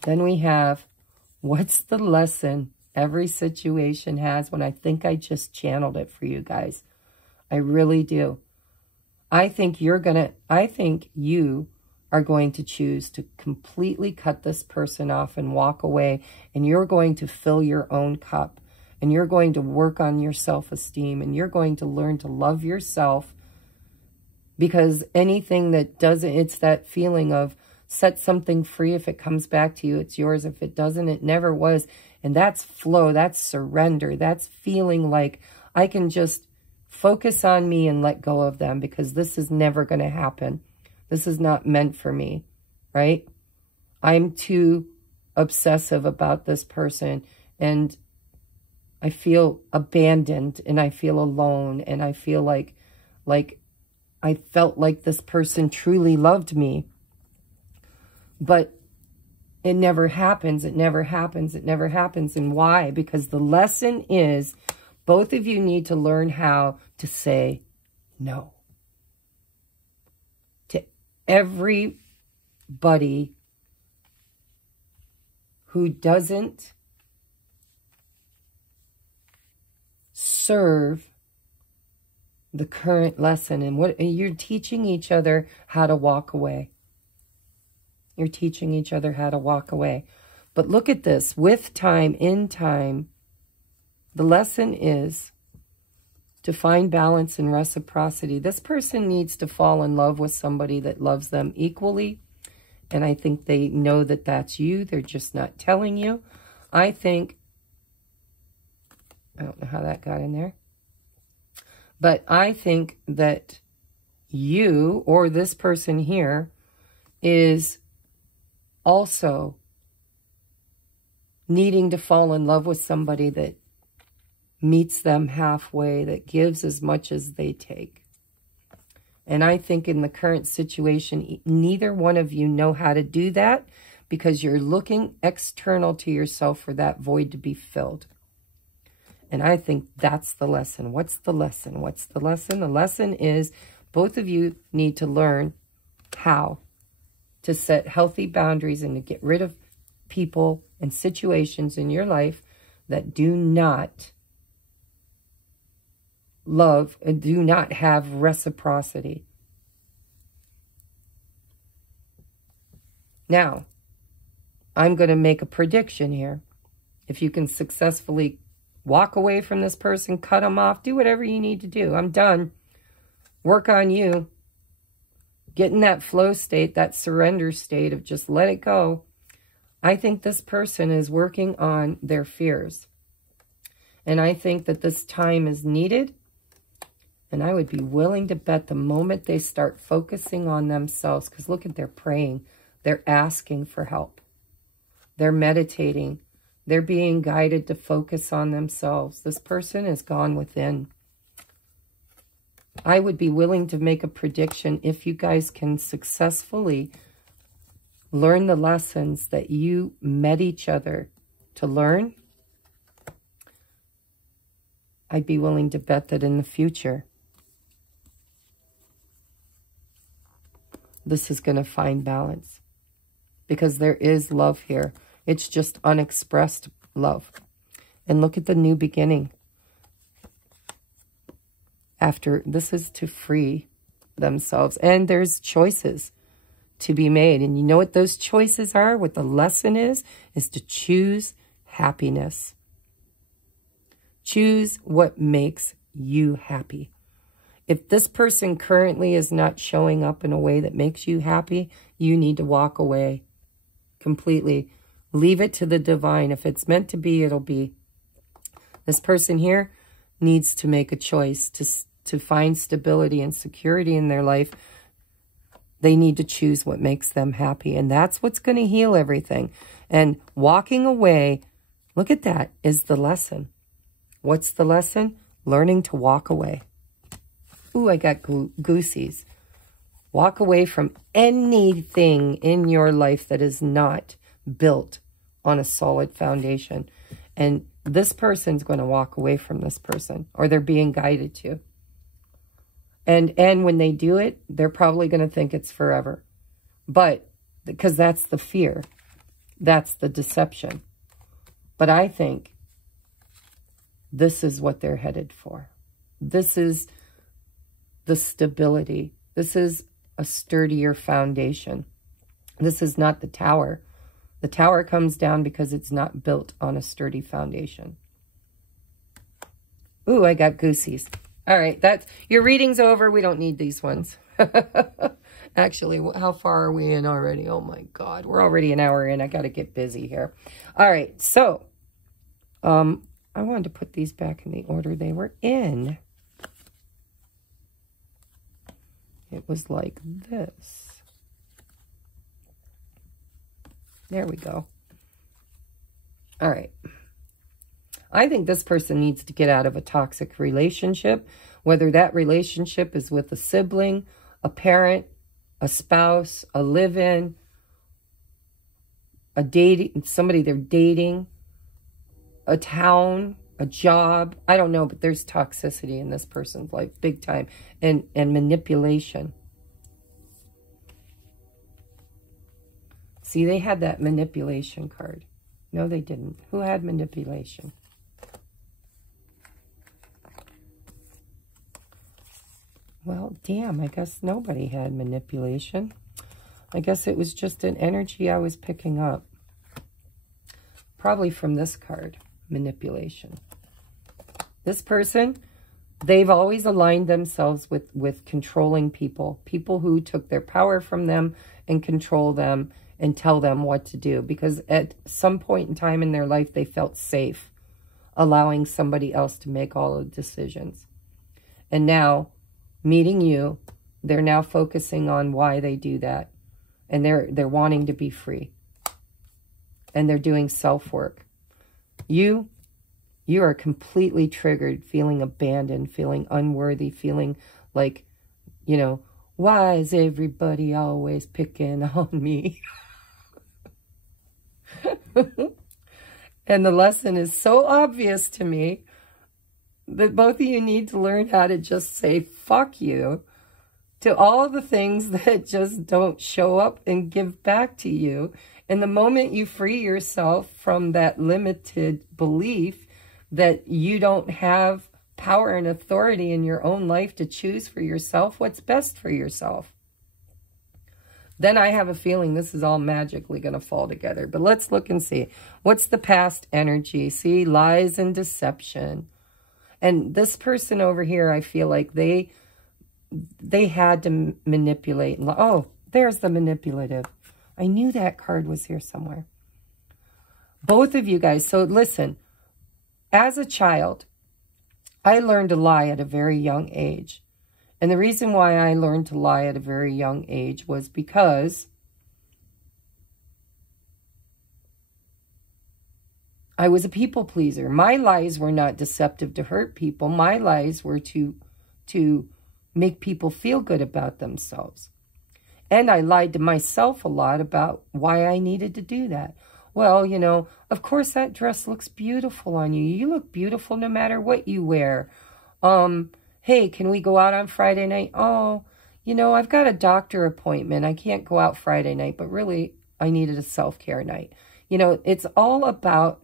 Then we have, what's the lesson every situation has? When I think I just channeled it for you guys. I really do. I think you are going to choose to completely cut this person off and walk away, and you're going to fill your own cup, and you're going to work on your self-esteem, and you're going to learn to love yourself, because anything that doesn't, it's that feeling of set something free. If it comes back to you, it's yours. If it doesn't, it never was. And that's flow. That's surrender. That's feeling like I can just focus on me and let go of them, because this is never going to happen. This is not meant for me, right? I'm too obsessive about this person, and I feel abandoned, and I feel alone, and I feel like I felt like this person truly loved me. But it never happens. It never happens. It never happens. And why? Because the lesson is both of you need to learn how to say no to everybody who doesn't serve the current lesson. And what you're teaching each other how to walk away. You're teaching each other how to walk away. But look at this. With time, in time, the lesson is to find balance and reciprocity. This person needs to fall in love with somebody that loves them equally. And I think they know that that's you. They're just not telling you. I think, I don't know how that got in there. But I think that you, or this person here, is also needing to fall in love with somebody that meets them halfway, that gives as much as they take. And I think in the current situation, neither one of you know how to do that, because you're looking external to yourself for that void to be filled. And I think that's the lesson. What's the lesson? What's the lesson? The lesson is both of you need to learn how to set healthy boundaries and to get rid of people and situations in your life that do not love and do not have reciprocity. Now, I'm going to make a prediction here. If you can successfully walk away from this person, cut them off, do whatever you need to do. I'm done. Work on you. Get in that flow state, that surrender state of just let it go. I think this person is working on their fears. And I think that this time is needed. And I would be willing to bet the moment they start focusing on themselves, because look at, they're praying. They're asking for help. They're meditating. They're being guided to focus on themselves. This person has gone within. I would be willing to make a prediction if you guys can successfully learn the lessons that you met each other to learn. I'd be willing to bet that in the future, this is going to find balance, because there is love here. It's just unexpressed love. And look at the new beginning. After this is to free themselves. And there's choices to be made. And you know what those choices are? What the lesson is to choose happiness. Choose what makes you happy. If this person currently is not showing up in a way that makes you happy, you need to walk away completely. Leave it to the divine. If it's meant to be, it'll be. This person here needs to make a choice to find stability and security in their life. They need to choose what makes them happy. And that's what's going to heal everything. And walking away, look at that, is the lesson. What's the lesson? Learning to walk away. Ooh, I got goosies. Walk away from anything in your life that is not built on a solid foundation. And this person's going to walk away from this person, or they're being guided to. And when they do it, they're probably going to think it's forever. But, because that's the fear. That's the deception. But I think this is what they're headed for. This is the stability. This is a sturdier foundation. This is not the tower. The tower comes down because it's not built on a sturdy foundation. Ooh, I got goosies. All right, that's your reading's over. We don't need these ones. Actually, how far are we in already? Oh my God, we're already an hour in. I got to get busy here. All right, so I wanted to put these back in the order they were in. It was like this. There we go. All right. I think this person needs to get out of a toxic relationship, whether that relationship is with a sibling, a parent, a spouse, a live-in, a dating, somebody they're dating, a town, a job. I don't know, but there's toxicity in this person's life, big time, and manipulation. See, they had that manipulation card. No, they didn't. Who had manipulation? Well, damn, I guess nobody had manipulation. I guess it was just an energy I was picking up. Probably from this card, manipulation. This person, they've always aligned themselves with controlling people. People who took their power from them and control them and tell them what to do. Because at some point in time in their life, they felt safe allowing somebody else to make all the decisions. And now, meeting you, they're now focusing on why they do that. And they're wanting to be free. And they're doing self-work. You are completely triggered, feeling abandoned, feeling unworthy, feeling like, you know, why is everybody always picking on me? And the lesson is so obvious to me that both of you need to learn how to just say fuck you to all the things that just don't show up and give back to you. And the moment you free yourself from that limited belief that you don't have power and authority in your own life to choose for yourself what's best for yourself, then I have a feeling this is all magically going to fall together. But let's look and see. What's the past energy? See, lies and deception. And this person over here, I feel like they had to manipulate. Oh, there's the manipulative. I knew that card was here somewhere. Both of you guys. So listen, as a child, I learned to lie at a very young age. And the reason why I learned to lie at a very young age was because I was a people pleaser. My lies were not deceptive to hurt people. My lies were to make people feel good about themselves. And I lied to myself a lot about why I needed to do that. Well, you know, of course that dress looks beautiful on you. You look beautiful no matter what you wear. Hey, can we go out on Friday night? Oh, you know, I've got a doctor appointment. I can't go out Friday night, but really I needed a self-care night. You know, it's all about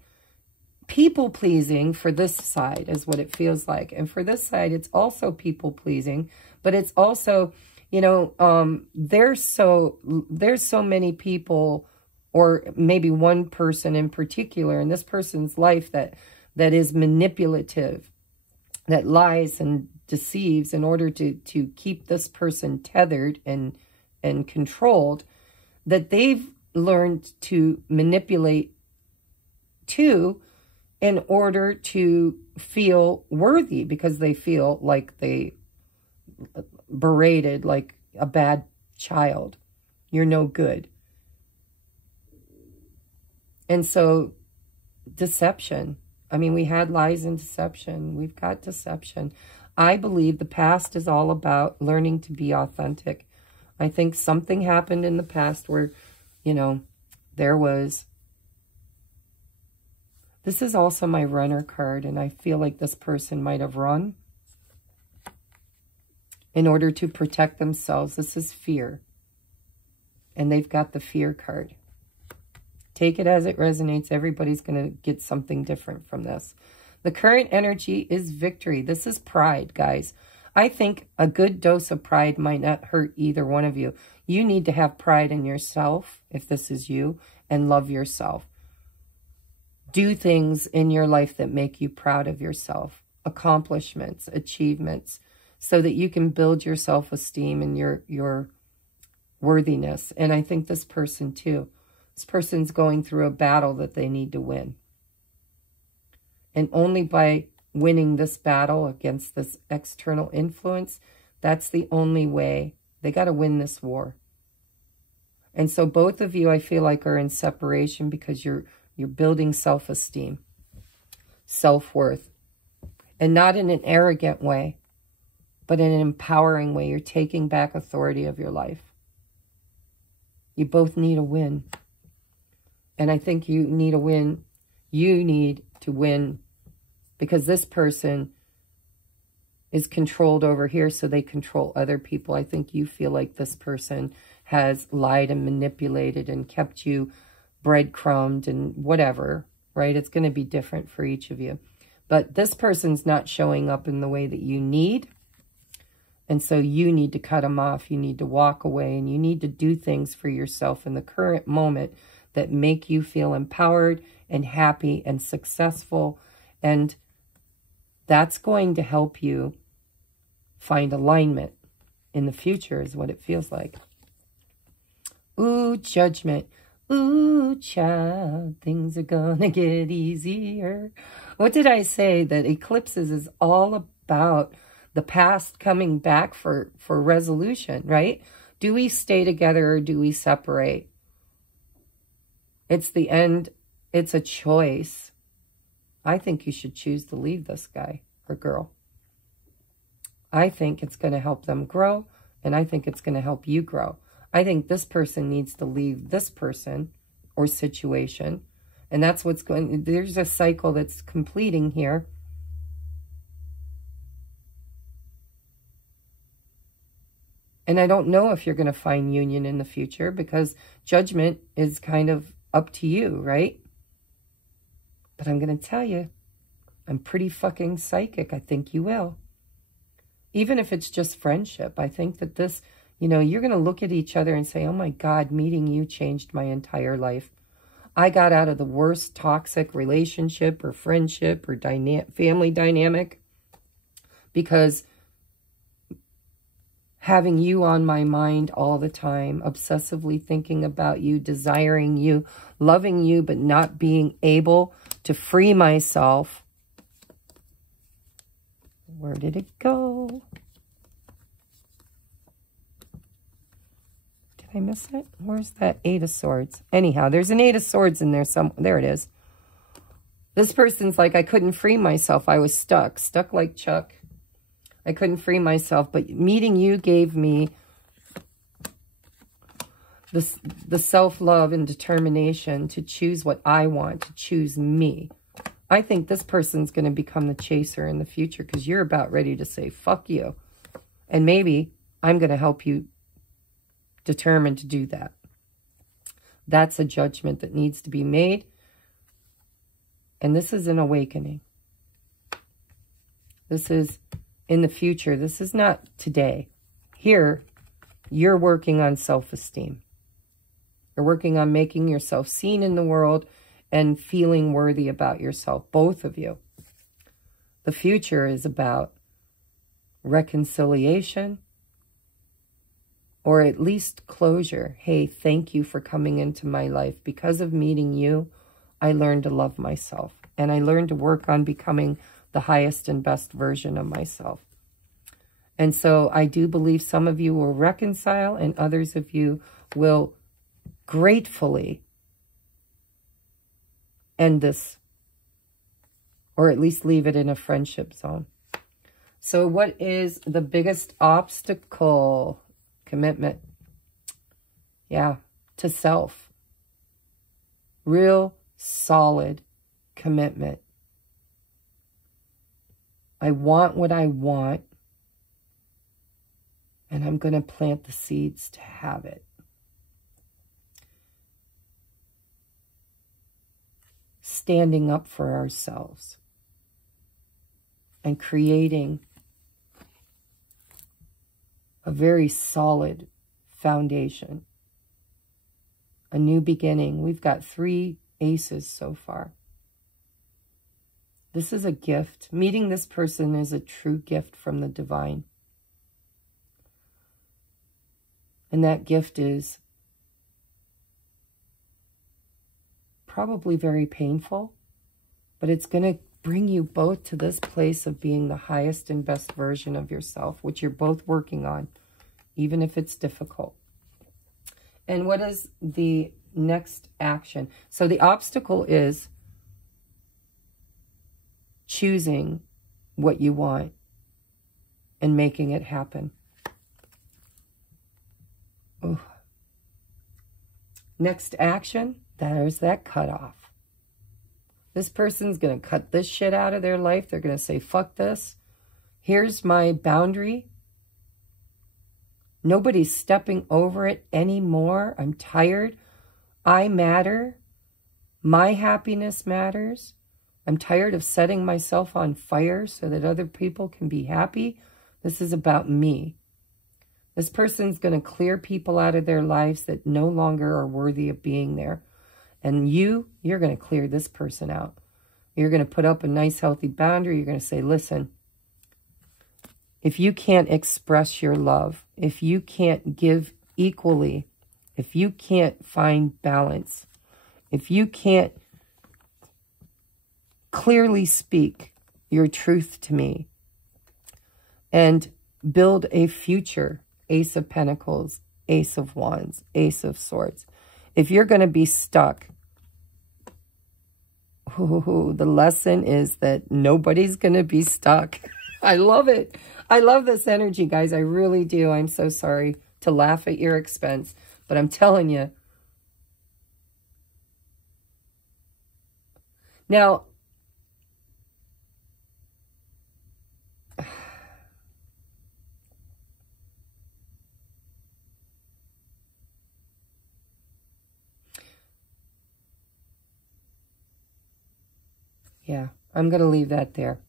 people pleasing for this side is what it feels like. And for this side, it's also people pleasing, but it's also, you know, there's so many people, or maybe one person in particular in this person's life that is manipulative, that lies and deceives in order to keep this person tethered and controlled, that they've learned to manipulate too in order to feel worthy, because they feel like they berated like a bad child. You're no good. And so deception. I mean, we had lies and deception. We've got deception. I believe the past is all about learning to be authentic. I think something happened in the past where, you know, there was... This is also my runner card, and I feel like this person might have run in order to protect themselves. This is fear. And they've got the fear card. Take it as it resonates. Everybody's going to get something different from this. The current energy is victory. This is pride, guys. I think a good dose of pride might not hurt either one of you. You need to have pride in yourself, if this is you, and love yourself. Do things in your life that make you proud of yourself. Accomplishments, achievements, so that you can build your self-esteem and your worthiness. And I think this person too. This person's going through a battle that they need to win. And only by winning this battle against this external influence, that's the only way. They got to win this war. And so both of you, I feel like, are in separation because you're building self-esteem, self-worth. And not in an arrogant way, but in an empowering way. You're taking back authority of your life. You both need a win. And I think you need a win. You need to win because this person is controlled over here, so they control other people. I think you feel like this person has lied and manipulated and kept you breadcrumbed and whatever, right? It's going to be different for each of you. But this person's not showing up in the way that you need. And so you need to cut them off. You need to walk away, and you need to do things for yourself in the current moment that make you feel empowered and happy and successful. And that's going to help you find alignment in the future is what it feels like. Ooh, judgment. Ooh, child, things are gonna get easier. What did I say? That eclipses is all about the past coming back for resolution, right? Do we stay together or do we separate? It's the end. It's a choice. I think you should choose to leave this guy or girl. I think it's going to help them grow, and I think it's going to help you grow. I think this person needs to leave this person or situation, and that's what's going. There's a cycle that's completing here. And I don't know if you're going to find union in the future because judgment is kind of up to you, right? But I'm going to tell you, I'm pretty fucking psychic. I think you will. Even if it's just friendship, I think that this, you know, you're going to look at each other and say, oh my God, meeting you changed my entire life. I got out of the worst toxic relationship or friendship or family dynamic because having you on my mind all the time, obsessively thinking about you, desiring you, loving you, but not being able to free myself. Where did it go? Did I miss it? Where's that Eight of Swords? Anyhow, there's an Eight of Swords in there somewhere. There it is. This person's like, I couldn't free myself. I was stuck like Chuck. I couldn't free myself, but meeting you gave me the self-love and determination to choose what I want, to choose me. I think this person's going to become the chaser in the future because you're about ready to say, fuck you. And maybe I'm going to help you determine to do that. That's a judgment that needs to be made. And this is an awakening. This is in the future. This is not today. Here, you're working on self-esteem. You're working on making yourself seen in the world and feeling worthy about yourself, both of you. The future is about reconciliation or at least closure. Hey, thank you for coming into my life. Because of meeting you, I learned to love myself, and I learned to work on becoming the highest and best version of myself. And so I do believe some of you will reconcile and others of you will gratefully end this, or at least leave it in a friendship zone. So what is the biggest obstacle? Commitment. Yeah, to self. Real solid commitment. I want what I want, and I'm going to plant the seeds to have it. Standing up for ourselves and creating a very solid foundation. A new beginning. We've got 3 aces so far. This is a gift. Meeting this person is a true gift from the divine. And that gift is probably very painful, but it's going to bring you both to this place of being the highest and best version of yourself, which you're both working on, even if it's difficult. And what is the next action? So the obstacle is choosing what you want and making it happen. Ooh. Next action, there's that cutoff. This person's going to cut this shit out of their life. They're going to say, fuck this. Here's my boundary. Nobody's stepping over it anymore. I'm tired. I matter. My happiness matters. I'm tired of setting myself on fire so that other people can be happy. This is about me. This person's going to clear people out of their lives that no longer are worthy of being there. And you're going to clear this person out. You're going to put up a nice, healthy boundary. You're going to say, listen, if you can't express your love, if you can't give equally, if you can't find balance, if you can't clearly speak your truth to me and build a future, Ace of Pentacles, Ace of Wands, Ace of Swords. If you're going to be stuck, the lesson is that nobody's going to be stuck. I love it. I love this energy, guys. I really do. I'm so sorry to laugh at your expense, but I'm telling you. Now, yeah, I'm going to leave that there.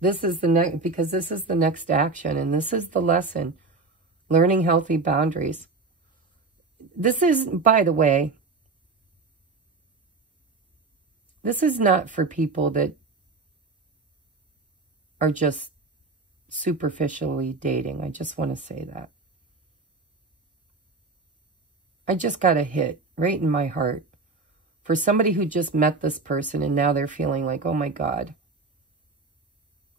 This is the next, because this is the next action, and this is the lesson. Learning healthy boundaries. This is, by the way, this is not for people that are just superficially dating. I just want to say that. I just got a hit right in my heart. For somebody who just met this person and now they're feeling like, oh my God,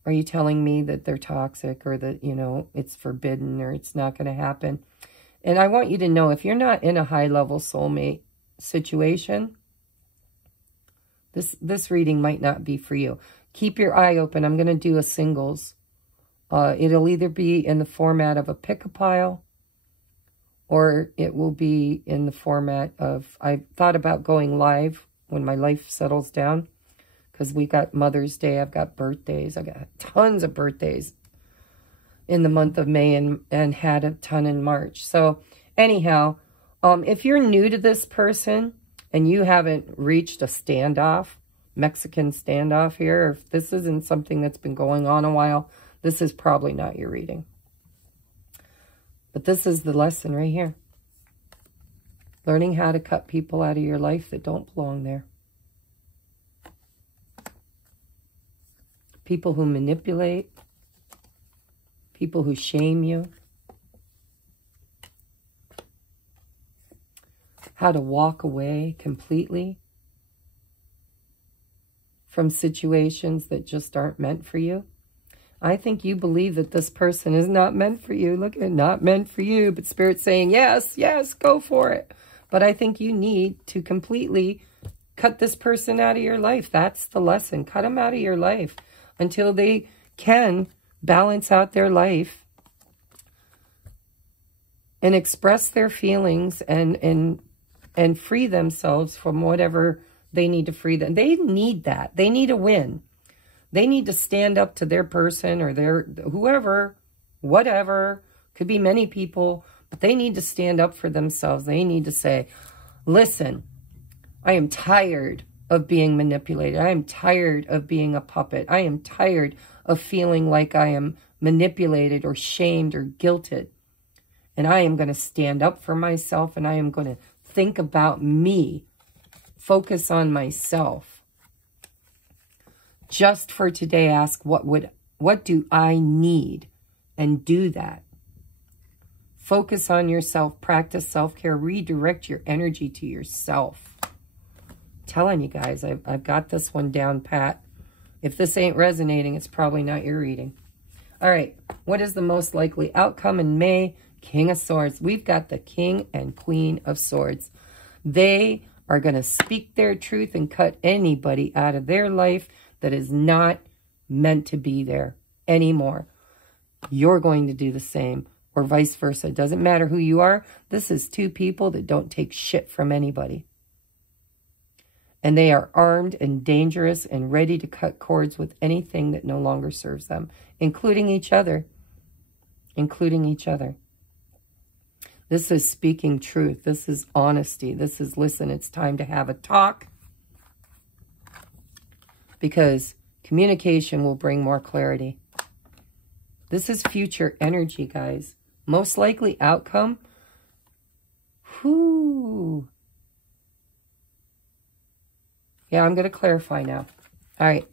are you telling me that they're toxic or that, you know, it's forbidden or it's not going to happen? And I want you to know, if you're not in a high-level soulmate situation, this reading might not be for you. Keep your eye open. I'm going to do a singles. It'll either be in the format of a pick-a-pile, or it will be in the format of, I thought about going live when my life settles down, because we got Mother's Day, I've got birthdays, I got tons of birthdays in the month of May and had a ton in March. So anyhow, if you're new to this person and you haven't reached a standoff, Mexican standoff here, or if this isn't something that's been going on a while, this is probably not your reading. But this is the lesson right here. Learning how to cut people out of your life that don't belong there. People who manipulate. People who shame you. How to walk away completely from situations that just aren't meant for you. I think you believe that this person is not meant for you. Look at it, not meant for you, but Spirit's saying, yes, yes, go for it. But I think you need to completely cut this person out of your life. That's the lesson. Cut them out of your life until they can balance out their life and express their feelings and free themselves from whatever they need to free them. They need that. They need a win. They need to stand up to their person or their whoever, whatever. Could be many people, but they need to stand up for themselves. They need to say, listen, I am tired of being manipulated. I am tired of being a puppet. I am tired of feeling like I am manipulated or shamed or guilted. And I am going to stand up for myself, and I am going to think about me, focus on myself. Just for today, ask what do I need, and do that. Focus on yourself, practice self-care, redirect your energy to yourself. I'm telling you guys, I've got this one down pat. If this ain't resonating, it's probably not your reading. All right. What is the most likely outcome in May? King of Swords. We've got the King and Queen of Swords. They are going to speak their truth and cut anybody out of their life that is not meant to be there anymore. You're going to do the same, or vice versa. It doesn't matter who you are. This is two people that don't take shit from anybody. And they are armed and dangerous and ready to cut cords with anything that no longer serves them, including each other. Including each other. This is speaking truth. This is honesty. This is, listen, it's time to have a talk. Because communication will bring more clarity. This is future energy, guys. Most likely outcome. Whoo. Yeah, I'm going to clarify now. All right.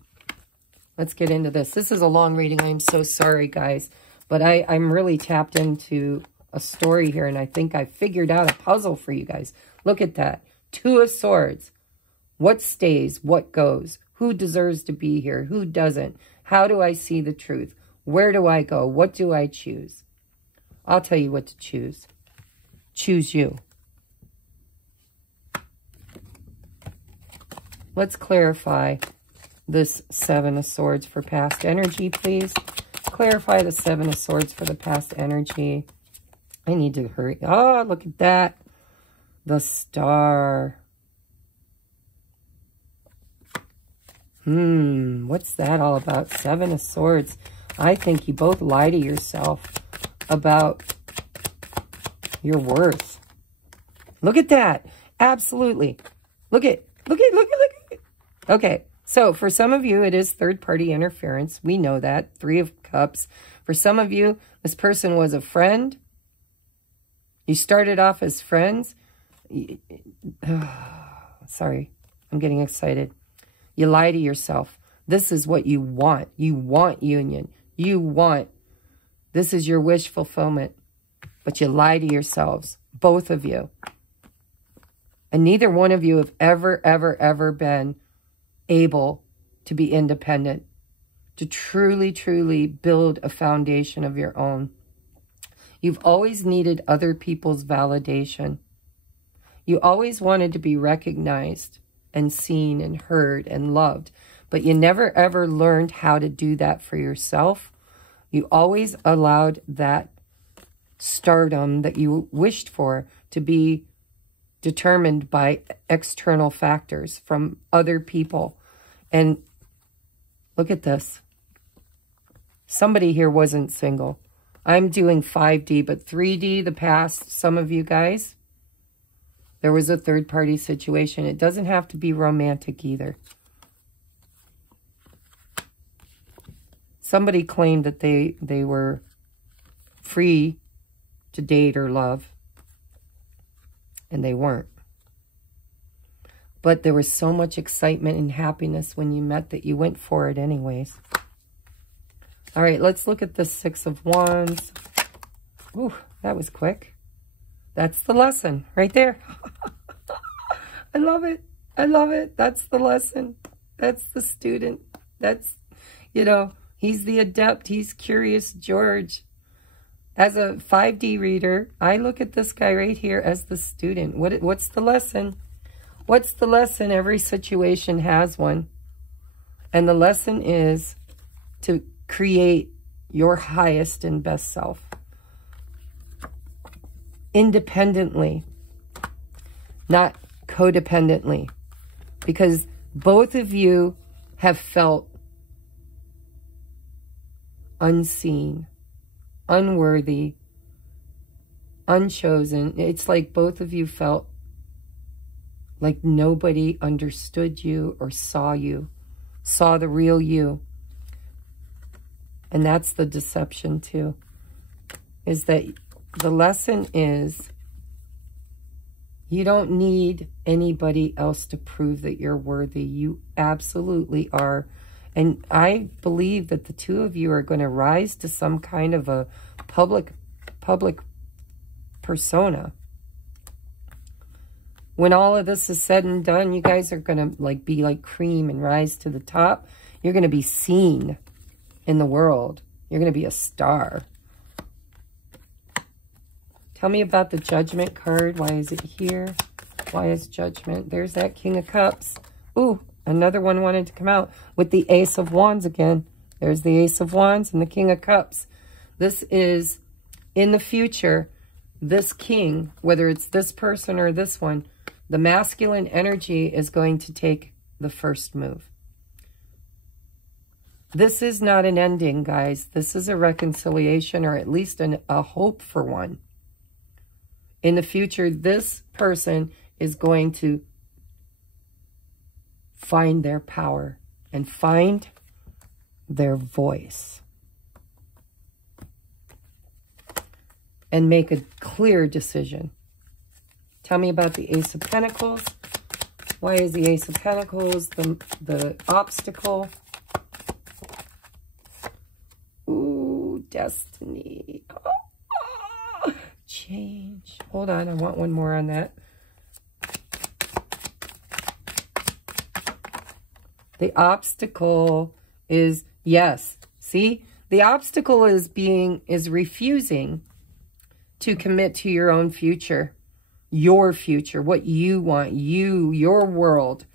Let's get into this. This is a long reading. I'm so sorry, guys. But I'm really tapped into a story here, and I think I figured out a puzzle for you guys. Look at that. Two of Swords. What stays? What goes? Who deserves to be here? Who doesn't? How do I see the truth? Where do I go? What do I choose? I'll tell you what to choose. Choose you. Let's clarify this Seven of Swords for past energy, please. Clarify the Seven of Swords for the past energy. I need to hurry. Oh, look at that. The Star. What's that all about? Seven of Swords. I think you both lie to yourself about your worth. Look at that. Absolutely. Look at. Okay. So for some of you, it is third-party interference. We know that. Three of Cups. For some of you, this person was a friend. You started off as friends. Sorry, I'm getting excited. You lie to yourself. This is what you want. You want union. You want. This is your wish fulfillment. But you lie to yourselves, both of you. And neither one of you have ever been able to be independent, to truly build a foundation of your own. You've always needed other people's validation. You always wanted to be recognized and seen and heard and loved, but you never ever learned how to do that for yourself. You always allowed that stardom that you wished for to be determined by external factors from other people. And look at this. Somebody here wasn't single. I'm doing 5D, but 3D, the past, some of you guys, there was a third-party situation. It doesn't have to be romantic either. Somebody claimed that they were free to date or love, and they weren't. But there was so much excitement and happiness when you met that you went for it anyways. All right, let's look at the Six of Wands. Ooh, that was quick. That's the lesson right there. I love it. I love it. That's the lesson. That's the student. That's, you know, he's the adept. He's Curious George. As a 5D reader, I look at this guy right here as the student. What's the lesson? What's the lesson? Every situation has one. And the lesson is to create your highest and best self. Independently, not codependently. Because both of you have felt unseen, unworthy, unchosen. It's like both of you felt like nobody understood you or saw the real you. And that's the deception too, is that the lesson is you don't need anybody else to prove that you're worthy. You absolutely are. And I believe that the two of you are going to rise to some kind of a public persona. When all of this is said and done, you guys are going to be like cream and rise to the top. You're going to be seen in the world. You're going to be a star. Tell me about the Judgment card. Why is it here? Why is Judgment? There's that King of Cups. Ooh, another one wanted to come out with the Ace of Wands again. There's the Ace of Wands and the King of Cups. This is, in the future, this king, whether it's this person or this one, the masculine energy is going to take the first move. This is not an ending, guys. This is a reconciliation, or at least a hope for one. In the future, this person is going to find their power and find their voice and make a clear decision. Tell me about the Ace of Pentacles. Why is the Ace of Pentacles the obstacle? Ooh, destiny. Oh, change. Hold on, I want one more on that. The obstacle is, yes, see? The obstacle is refusing to commit to your own future. Your future, what you want, your world.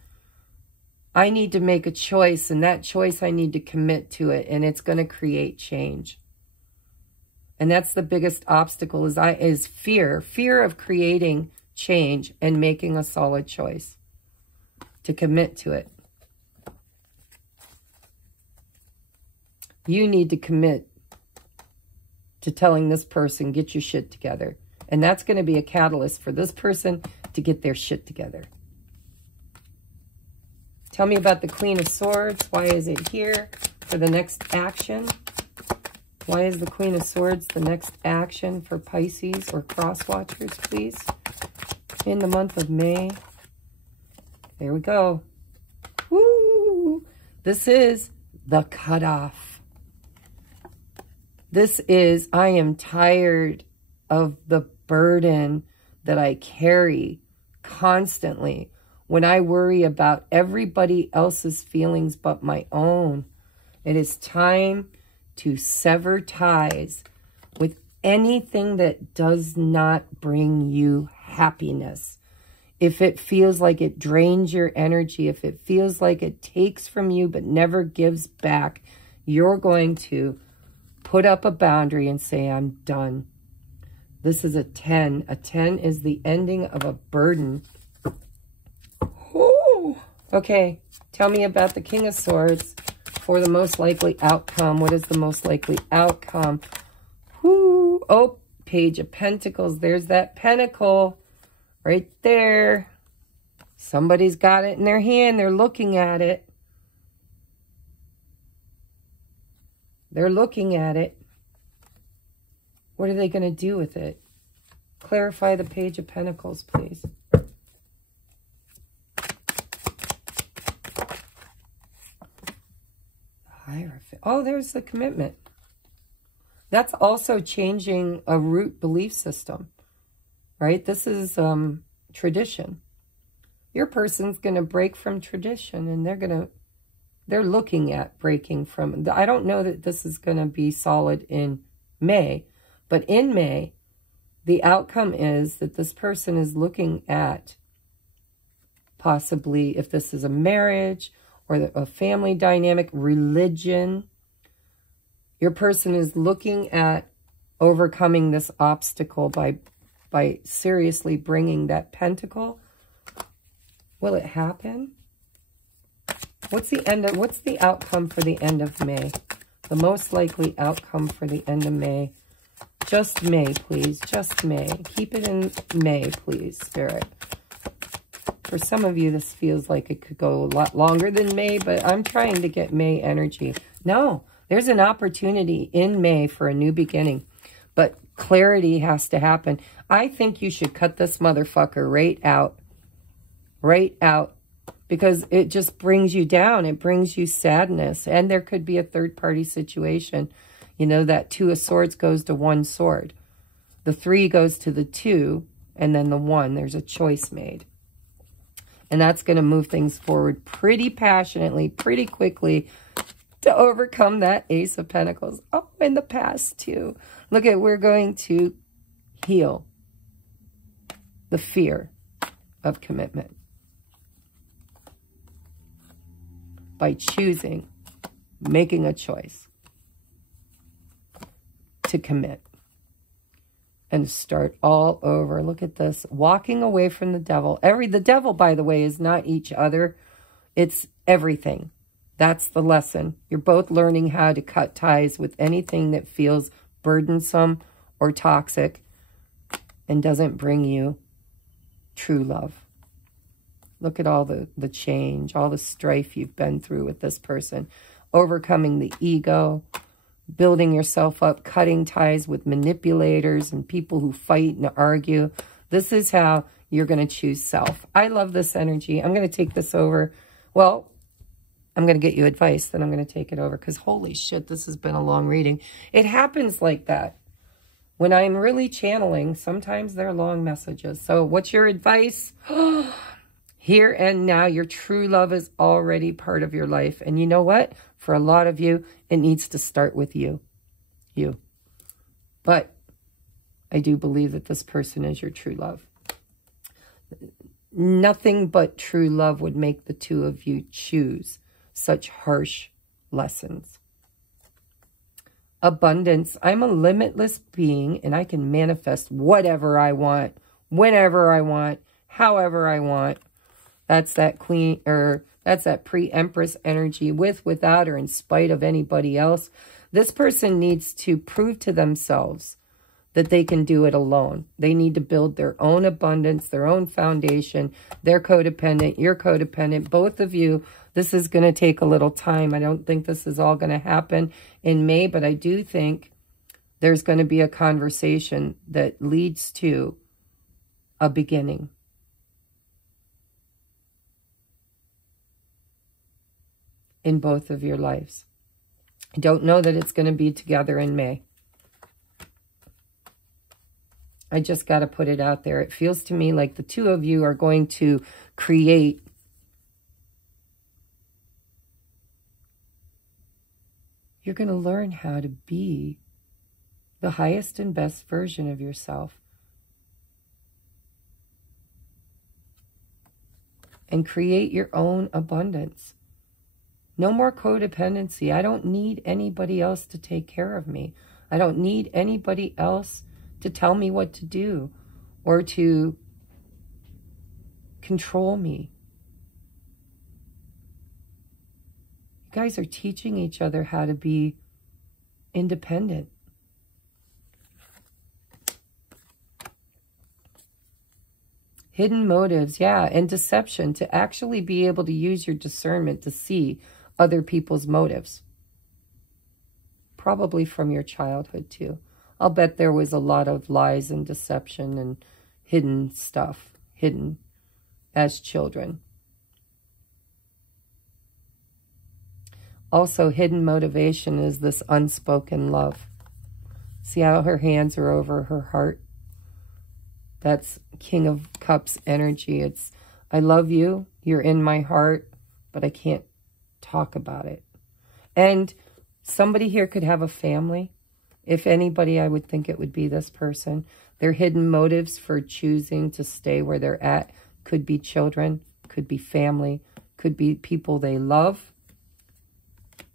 I need to make a choice, and that choice I need to commit to it, and it's going to create change. And that's the biggest obstacle is fear. Fear of creating change and making a solid choice to commit to it. You need to commit to telling this person, get your shit together. And that's going to be a catalyst for this person to get their shit together. Tell me about the Queen of Swords. Why is it here for the next action? Why is the Queen of Swords the next action for Pisces or cross watchers, please? In the month of May. There we go. Woo! This is the cutoff. This is, I am tired of the burden that I carry constantly when I worry about everybody else's feelings but my own. It is time to sever ties with anything that does not bring you happiness. If it feels like it drains your energy, if it feels like it takes from you but never gives back, you're going to put up a boundary and say, I'm done. This is a 10. A 10 is the ending of a burden. Ooh. Okay, tell me about the King of Swords for the most likely outcome. What is the most likely outcome? Ooh. Oh, Page of Pentacles. There's that pentacle right there. Somebody's got it in their hand. They're looking at it. They're looking at it. What are they going to do with it? Clarify the Page of Pentacles, please. Hierophant. Oh, there's the commitment. That's also changing a root belief system, right? This is tradition. Your person's going to break from tradition, and they're looking at breaking from. I don't know that this is going to be solid in May. But in May, the outcome is that this person is looking at possibly, if this is a marriage or a family dynamic, religion, your person is looking at overcoming this obstacle by seriously bringing that pentacle. Will it happen? What's the outcome for the end of May? The most likely outcome for the end of May. Just May, please. Just May. Keep it in May, please, Spirit. For some of you, this feels like it could go a lot longer than May, but I'm trying to get May energy. No, there's an opportunity in May for a new beginning, but clarity has to happen. I think you should cut this motherfucker right out. Right out. Because it just brings you down. It brings you sadness. And there could be a third-party situation. You know, that 2 of Swords goes to 1 sword. The 3 goes to the 2, and then the 1. There's a choice made. And that's going to move things forward pretty passionately, pretty quickly to overcome that Ace of Pentacles. Oh, in the past too. Look at, we're going to heal the fear of commitment by choosing, making a choice to commit and start all over. Look at this, walking away from the devil. The devil, by the way, is not each other. It's everything. That's the lesson. You're both learning how to cut ties with anything that feels burdensome or toxic and doesn't bring you true love. Look at all the change, all the strife you've been through with this person. Overcoming the ego, building yourself up, cutting ties with manipulators and people who fight and argue. This is how you're going to choose self. I love this energy. I'm going to take this over. Well, I'm going to get you advice, then I'm going to take it over because holy shit, this has been a long reading. It happens like that. When I'm really channeling, sometimes they're long messages. So what's your advice? Here and now, your true love is already part of your life. And you know what? For a lot of you, it needs to start with you. You. But I do believe that this person is your true love. Nothing but true love would make the two of you choose such harsh lessons. Abundance. I'm a limitless being and I can manifest whatever I want, whenever I want, however I want. That's that queen, or that's that pre-empress energy, with, without, or in spite of anybody else. This person needs to prove to themselves that they can do it alone. They need to build their own abundance, their own foundation. They're codependent, you're codependent, both of you. This is going to take a little time. I don't think this is all going to happen in May, but I do think there's going to be a conversation that leads to a beginning. In both of your lives. I don't know that it's going to be together in May. I just got to put it out there. It feels to me like the two of you are going to create you're going to learn how to be the highest and best version of yourself. And create your own abundance. No more codependency. I don't need anybody else to take care of me. I don't need anybody else to tell me what to do or to control me. You guys are teaching each other how to be independent. Hidden motives, yeah, and deception, to actually be able to use your discernment to see other people's motives. Probably from your childhood too. I'll bet there was a lot of lies and deception and hidden stuff, hidden as children. Also, hidden motivation is this unspoken love. See how her hands are over her heart? That's King of Cups energy. It's, I love you, you're in my heart, but I can't talk about it. And somebody here could have a family. If anybody, I would think it would be this person. Their hidden motives for choosing to stay where they're at could be children, could be family, could be people they love.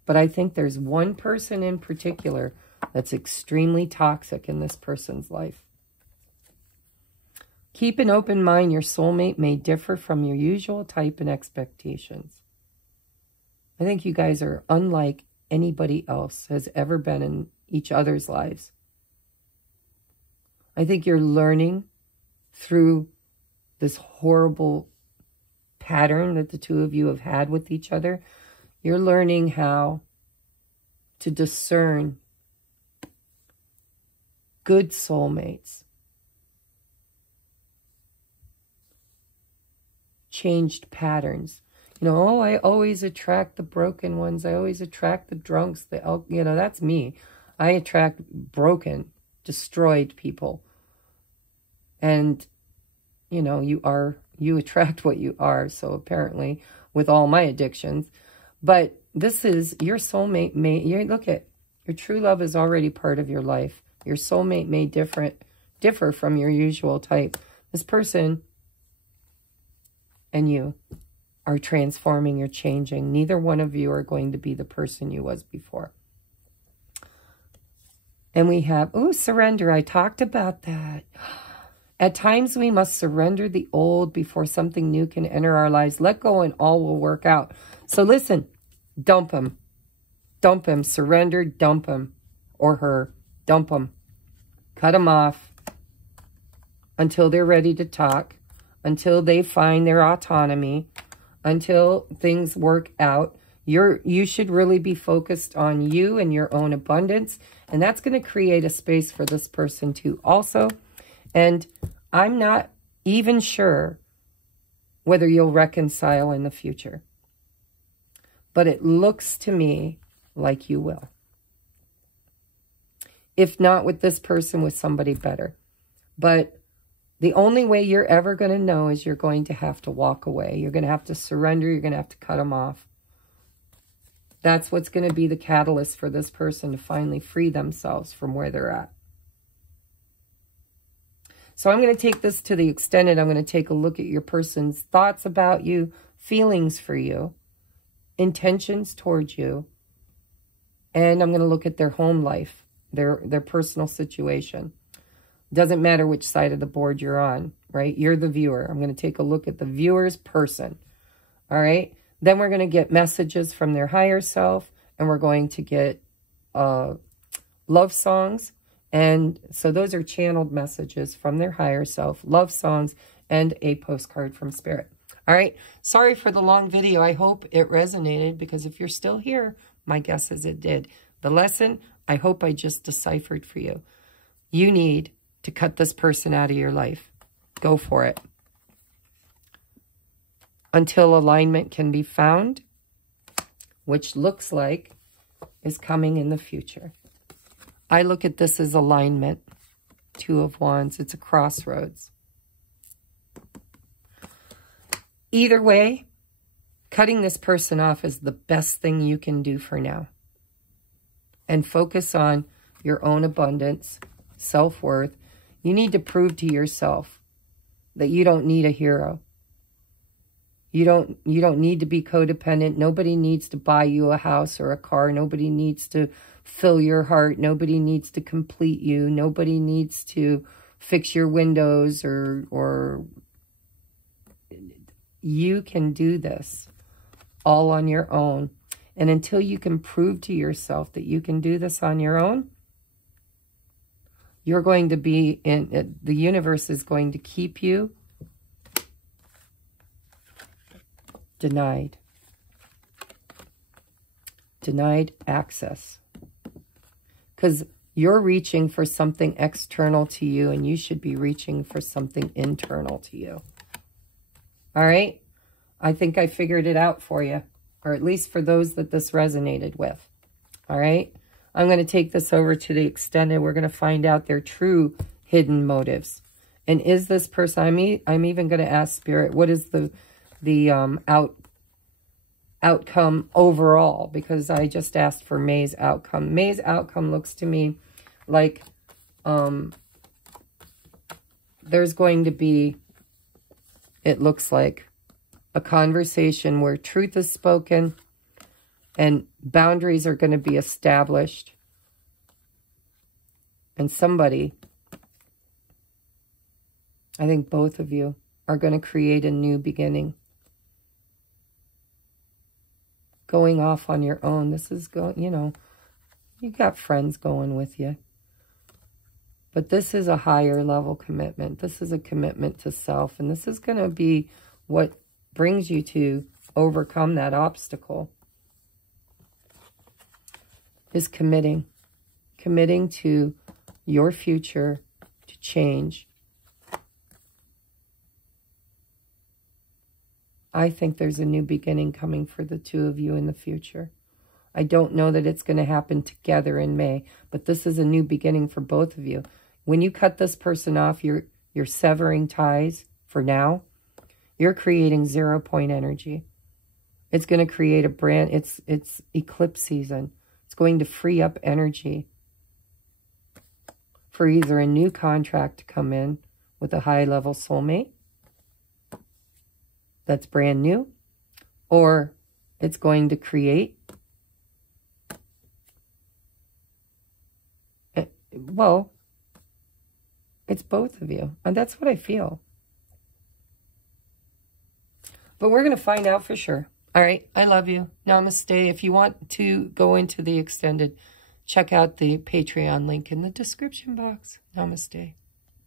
But I think there's one person in particular that's extremely toxic in this person's life. Keep an open mind. Your soulmate may differ from your usual type and expectations. I think you guys are unlike anybody else has ever been in each other's lives. I think you're learning through this horrible pattern that the two of you have had with each other. You're learning how to discern good soulmates. Changed patterns. You know, oh, I always attract the broken ones. I always attract the drunks. You know, that's me. I attract broken, destroyed people. And, you know, you are you attract what you are. So apparently with all my addictions, but this is your soulmate. Look at your true love is already part of your life. Your soulmate may differ from your usual type. This person and you are transforming, you're changing. Neither one of you are going to be the person you was before. And we have, oh, surrender. I talked about that. At times we must surrender the old before something new can enter our lives. Let go and all will work out. So listen, dump him. Dump him. Surrender, dump him. Or her. Dump him. Cut him off until they're ready to talk, until they find their autonomy, until things work out. You should really be focused on you and your own abundance, and that's going to create a space for this person too also. And I'm not even sure whether you'll reconcile in the future, but it looks to me like you will. If not with this person, with somebody better. But the only way you're ever going to know is you're going to have to walk away. You're going to have to surrender. You're going to have to cut them off. That's what's going to be the catalyst for this person to finally free themselves from where they're at. So I'm going to take this to the extended. I'm going to take a look at your person's thoughts about you, feelings for you, intentions towards you, and I'm going to look at their home life, their personal situation. Doesn't matter which side of the board you're on, right? You're the viewer. I'm going to take a look at the viewer's person, all right? Then we're going to get messages from their higher self, and we're going to get love songs. And so those are channeled messages from their higher self, love songs, and a postcard from Spirit. All right. Sorry for the long video. I hope it resonated, because if you're still here, my guess is it did. The lesson, I hope I just deciphered for you. You need to cut this person out of your life. Go for it. Until alignment can be found, which looks like is coming in the future. I look at this as alignment. Two of Wands. It's a crossroads. Either way, cutting this person off is the best thing you can do for now. And focus on your own abundance, self-worth. You need to prove to yourself that you don't need a hero. You don't need to be codependent. Nobody needs to buy you a house or a car. Nobody needs to fill your heart. Nobody needs to complete you. Nobody needs to fix your windows or you can do this all on your own. And until you can prove to yourself that you can do this on your own, you're going to be in, the universe is going to keep you denied. Denied access. Because you're reaching for something external to you, and you should be reaching for something internal to you. All right? I think I figured it out for you, or at least for those that this resonated with. All right? I'm going to take this over to the extended. We're going to find out their true hidden motives. And is this person, I'm even going to ask Spirit, what is the outcome overall? Because I just asked for May's outcome. May's outcome looks to me like there's going to be, it looks like, a conversation where truth is spoken and boundaries are going to be established. And somebody, I think both of you, are going to create a new beginning. Going off on your own. This is going, you know, you got friends going with you. But this is a higher level commitment. This is a commitment to self. And this is going to be what brings you to overcome that obstacle. Is committing. Committing to your future, to change. I think there's a new beginning coming for the two of you in the future. I don't know that it's going to happen together in May, but this is a new beginning for both of you. When you cut this person off, you're severing ties for now, You're creating 0 point energy. It's going to create a brand, it's eclipse season. It's going to free up energy for either a new contract to come in with a high-level soulmate that's brand new, or it's going to create, well, it's both of you. And that's what I feel. But we're going to find out for sure. All right. I love you. Namaste. If you want to go into the extended, check out the Patreon link in the description box. Namaste.